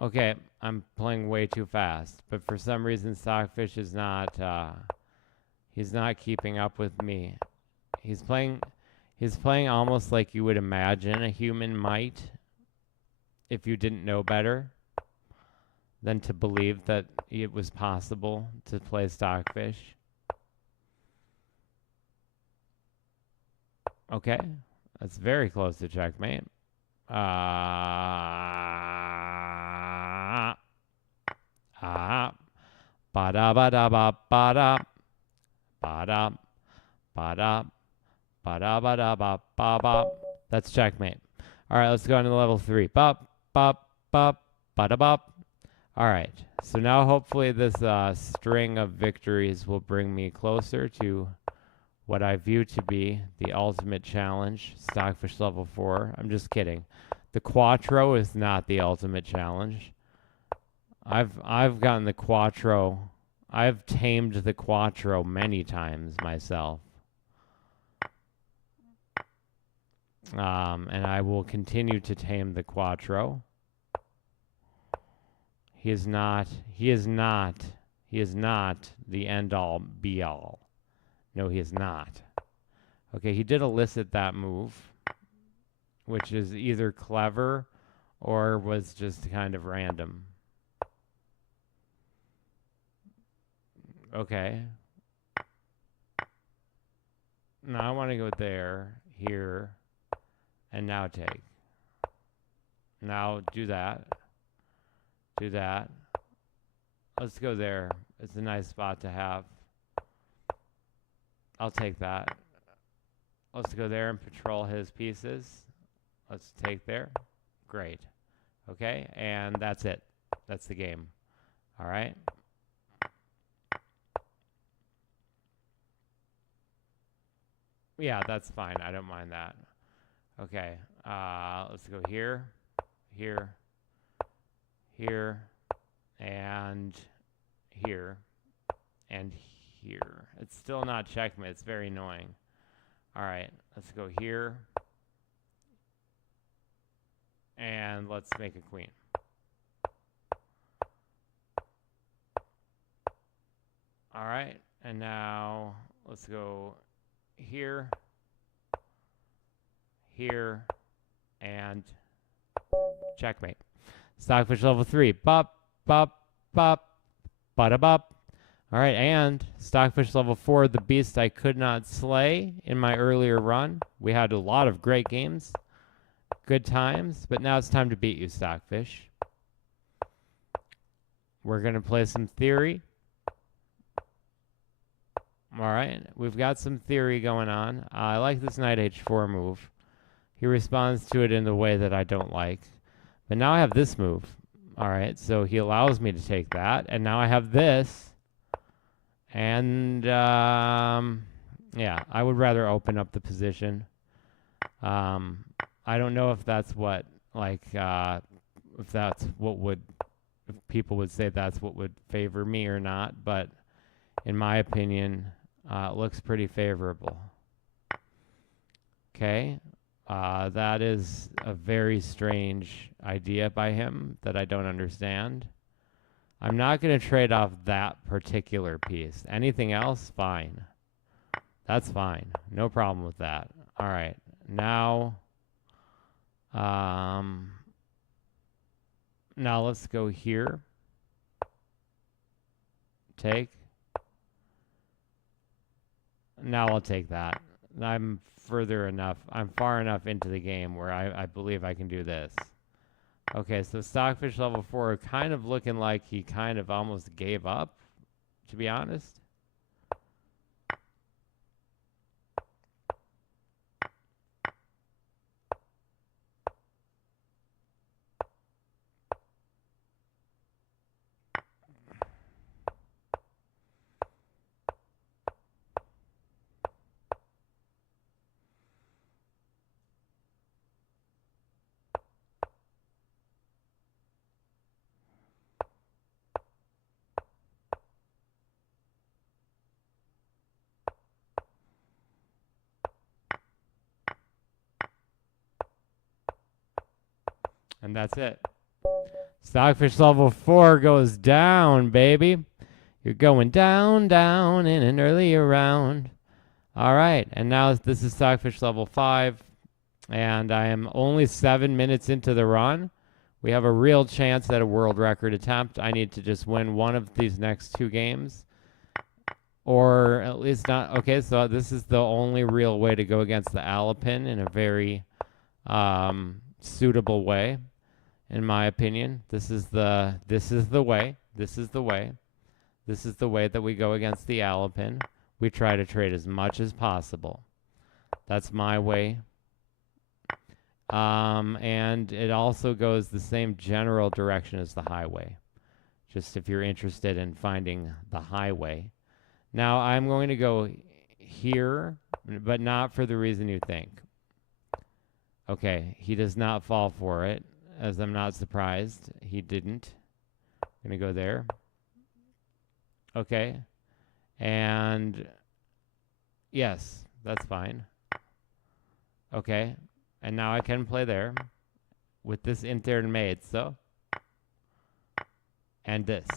Okay, I'm playing way too fast, but for some reason Stockfish is not, he's not keeping up with me. He's playing almost like you would imagine a human might if you didn't know better than to believe that it was possible to play Stockfish. Okay, that's very close to checkmate. Ba-da-ba-da-ba-ba-da. Ba-da. Ba-da. Ba-da-ba-da-ba-ba-ba. That's checkmate. All right, let's go on to level 3. Bop, bop, bop, ba-da-bop. All right, so now hopefully this string of victories will bring me closer to what I view to be the ultimate challenge, Stockfish level 4. I'm just kidding. The Quattro is not the ultimate challenge. I've gotten the Quattro. I've tamed the Quattro many times myself. And I will continue to tame the Quattro. He is not the end-all, be-all. No, he is not. Okay, he did elicit that move, which is either clever or was just kind of random. Okay. Now I want to go there, here, and now take. Now do that. Do that. Let's go there. It's a nice spot to have. I'll take that. Let's go there and patrol his pieces. Let's take there. Great. Okay, and that's it. That's the game. All right. Yeah, that's fine. I don't mind that. Okay. Let's go here, here, here, and here, and here. It's still not checkmate. It's very annoying. All right. Let's go here. And let's make a queen. All right, and now let's go here, here, and checkmate. Stockfish level 3. Bop, bop, bop, bada bop. All right, and Stockfish level 4, the beast I could not slay in my earlier run. We had a lot of great games, good times, but now it's time to beat you, Stockfish. We're going to play some theory. All right, we've got some theory going on. I like this knight h4 move. He responds to it in the way that I don't like. But now I have this move. All right, so he allows me to take that. And now I have this. And, yeah, I would rather open up the position. I don't know if that's what, like, if that's what would, if people would say that's what would favor me or not. But in my opinion, it looks pretty favorable. Okay. That is a very strange idea by him that I don't understand. I'm not going to trade off that particular piece. Anything else, fine. That's fine. No problem with that. All right. Now, now let's go here. Take. Now I'll take that. I'm far enough into the game where I believe I can do this. Okay, so Stockfish level 4 kind of looking like he kind of almost gave up, to be honest. And that's it. Stockfish level 4 goes down, baby. You're going down, down in an earlier round. All right, and now this is Stockfish level 5, and I am only 7 minutes into the run. We have a real chance at a world record attempt. I need to just win one of these next 2 games, or at least not. Okay, so this is the only real way to go against the Alapin in a very suitable way. In my opinion, this is the way. This is the way that we go against the Alapin. We try to trade as much as possible. That's my way. And it also goes the same general direction as the highway. Just if you're interested in finding the highway. Now I'm going to go here, but not for the reason you think. Okay, he does not fall for it. As I'm not surprised, he didn't. I'm going to go there. Okay. And yes, that's fine. Okay. And now I can play there with this intermate, so. And this.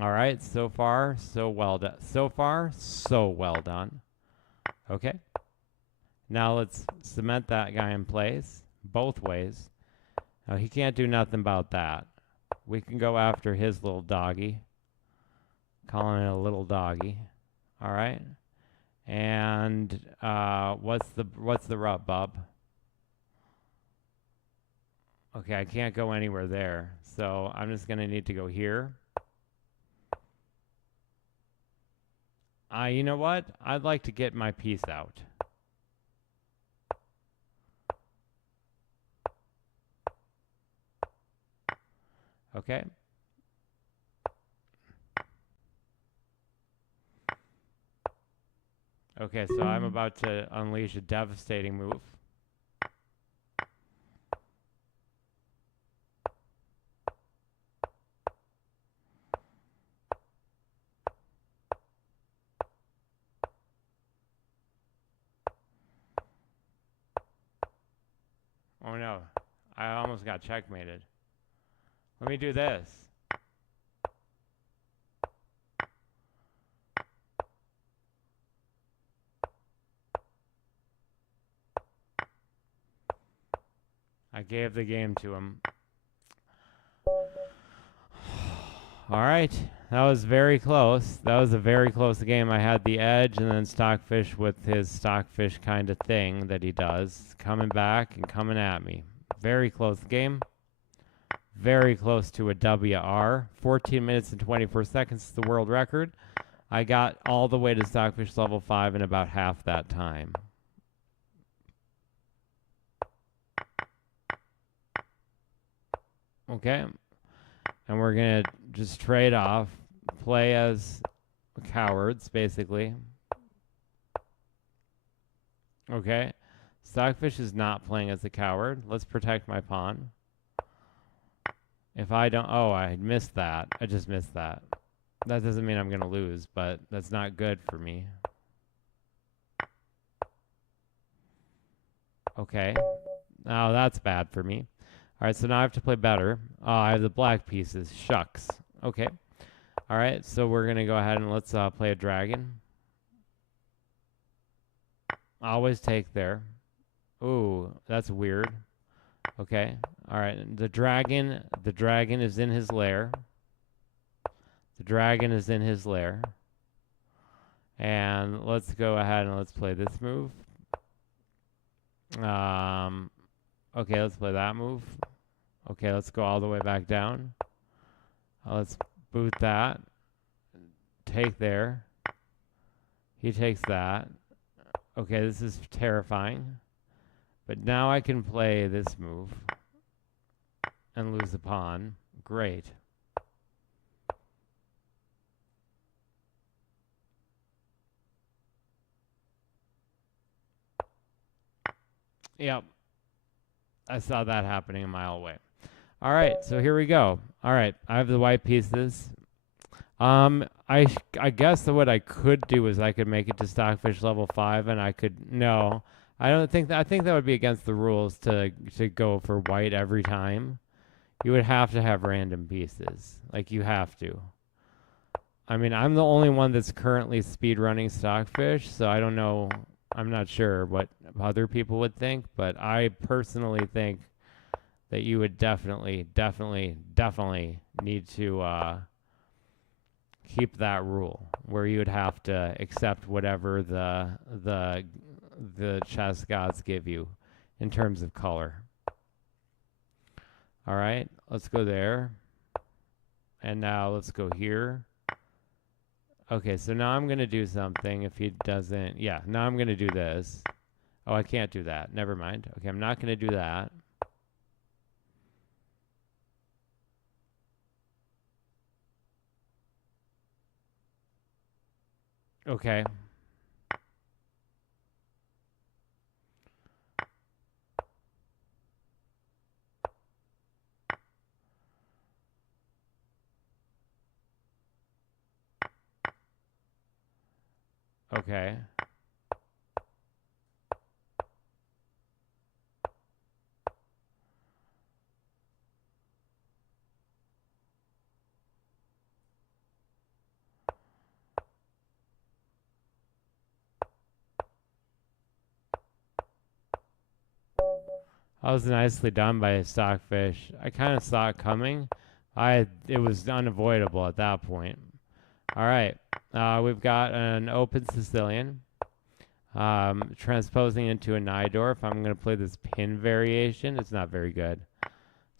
All right. So far, so well done. So far, so well done. Okay. Now let's cement that guy in place. Both ways. Now he can't do nothing about that. We can go after his little doggy. Calling it a little doggy. All right. And what's the rub, bub? Okay, I can't go anywhere there. So I'm just going to need to go here. You know what? I'd like to get my piece out. Okay. Okay, so I'm about to unleash a devastating move. Oh no, I almost got checkmated. Let me do this. I gave the game to him. All right. That was very close. That was a very close game. I had the edge, and then Stockfish with his Stockfish kind of thing that he does, coming back and coming at me. Very close game. Very close to a WR. 14 minutes and 24 seconds is the world record. I got all the way to Stockfish level 5 in about half that time. Okay. And we're going to just trade off. Play as cowards, basically. Okay. Stockfish is not playing as a coward. Let's protect my pawn. If I don't... Oh, I missed that. I just missed that. That doesn't mean I'm going to lose, but that's not good for me. Okay. Now that's bad for me. All right, so now I have to play better. Oh, I have the black pieces. Shucks. Okay. All right, so we're going to go ahead and let's play a dragon. Always take there. Ooh, that's weird. Okay. All right, the dragon is in his lair. The dragon is in his lair. And let's go ahead and let's play this move. Okay, let's play that move. Okay, let's go all the way back down. Let's boot that. Take there. He takes that. Okay, this is terrifying. But now I can play this move and lose the pawn. Great. Yep. I saw that happening a mile away. All right, so here we go. All right, I have the white pieces. I guess that what I could do is I could make it to Stockfish level 5, and I could no. I don't think that. I think that would be against the rules to go for white every time. You would have to have random pieces. Like you have to. I mean, I'm the only one that's currently speedrunning Stockfish, so I don't know. I'm not sure what other people would think, but I personally think that you would definitely need to keep that rule where you would have to accept whatever the chess gods give you in terms of color. All right, let's go there. And now let's go here. Okay, so now I'm going to do something if he doesn't. Yeah, now I'm going to do this. Oh, I can't do that. Never mind. Okay, I'm not going to do that. Okay. Okay. That was nicely done by Stockfish. I kind of saw it coming. It was unavoidable at that point. All right. We've got an open Sicilian. Transposing into a Najdorf. I'm going to play this pin variation. It's not very good.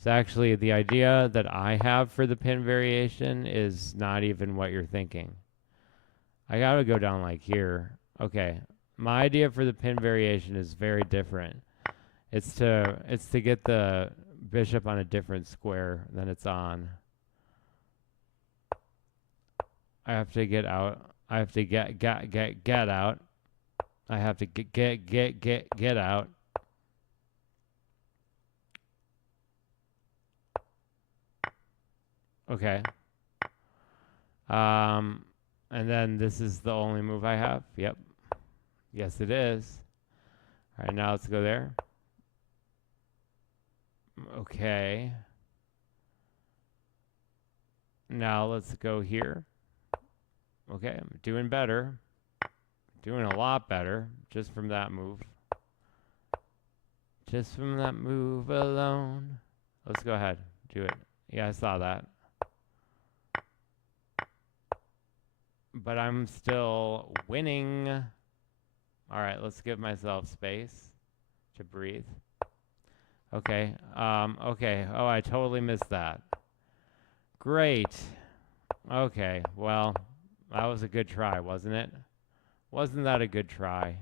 So actually, the idea that I have for the pin variation is not even what you're thinking. I got to go down like here. Okay. My idea for the pin variation is very different. It's to get the bishop on a different square than it's on. I have to get out. I have to get out. I have to get out. Okay. And then this is the only move I have. Yep. Yes, it is. All right, now let's go there. Okay. Now let's go here. Okay, I'm doing better. Doing a lot better just from that move. Just from that move alone. Let's go ahead. Do it. Yeah, I saw that. But I'm still winning. All right, let's give myself space to breathe. Okay. Okay. Oh, I totally missed that. Great. Okay. Well, that was a good try, wasn't it? Wasn't that a good try?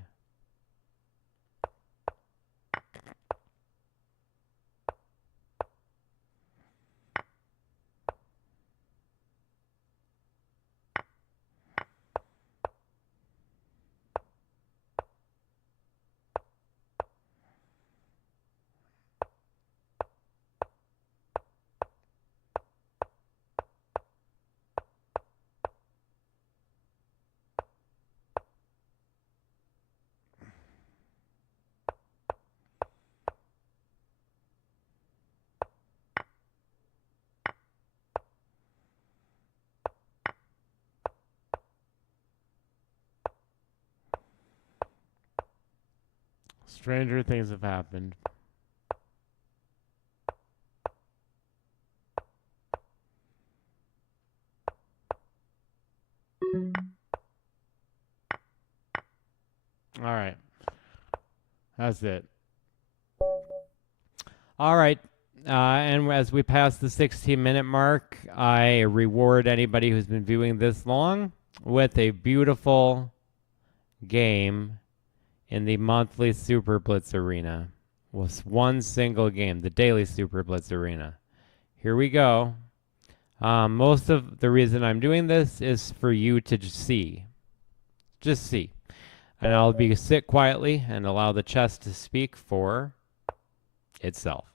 Stranger things have happened. All right. That's it. All right. And as we pass the 16-minute mark, I reward anybody who's been viewing this long with a beautiful game in the monthly Super Blitz Arena. Was one single game, the daily Super Blitz Arena. Here we go. Most of the reason I'm doing this is for you to see. Just see. And I'll sit quietly and allow the chess to speak for itself.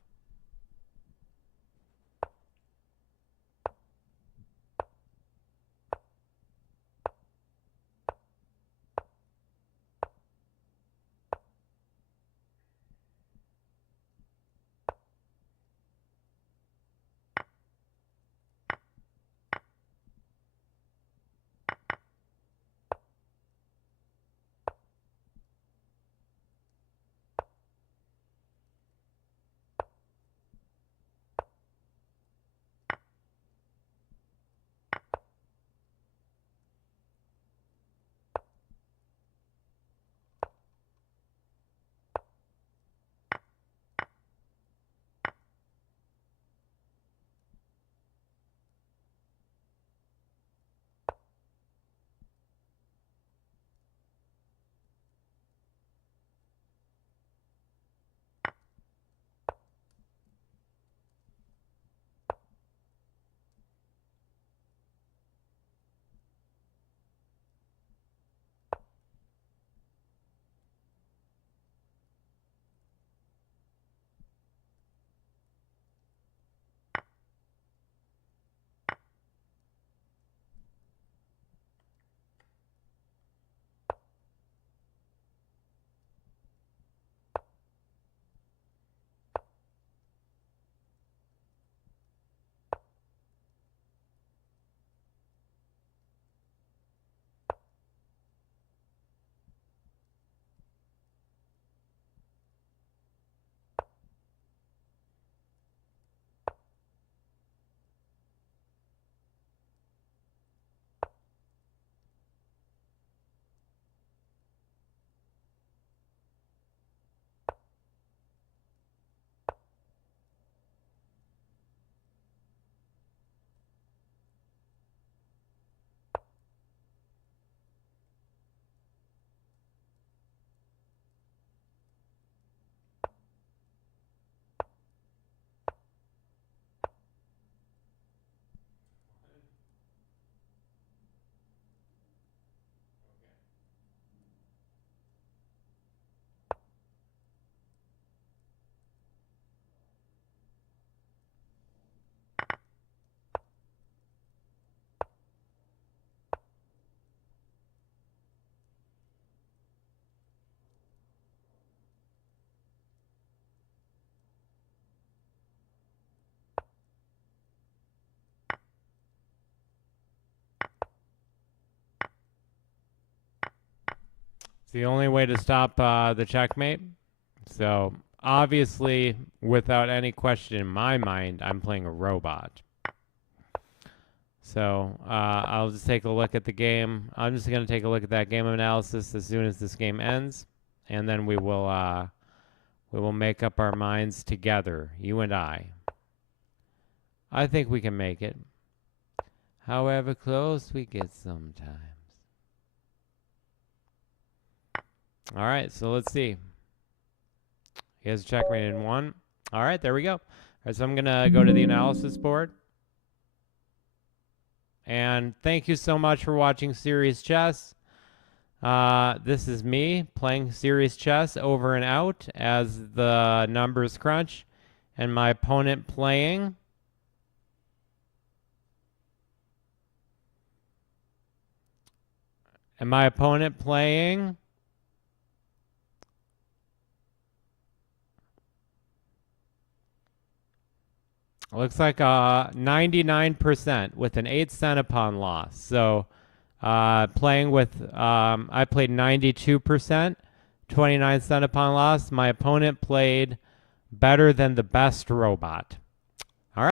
It's the only way to stop the checkmate. So obviously, without any question in my mind, I'm playing a robot. So I'll just take a look at the game. I'm just going to take a look at that game analysis as soon as this game ends, and then we will make up our minds together, you and I. I think we can make it. However close we get sometimes. All right, so let's see. He has a checkmate in 1. All right, there we go. All right, so I'm going to go to the analysis board. And thank you so much for watching Serious Chess. This is me playing Serious Chess over and out as the numbers crunch. And my opponent playing... Looks like 99% with an 8 centipon loss. So playing with, I played 92%, 29 centipon loss. My opponent played better than the best robot.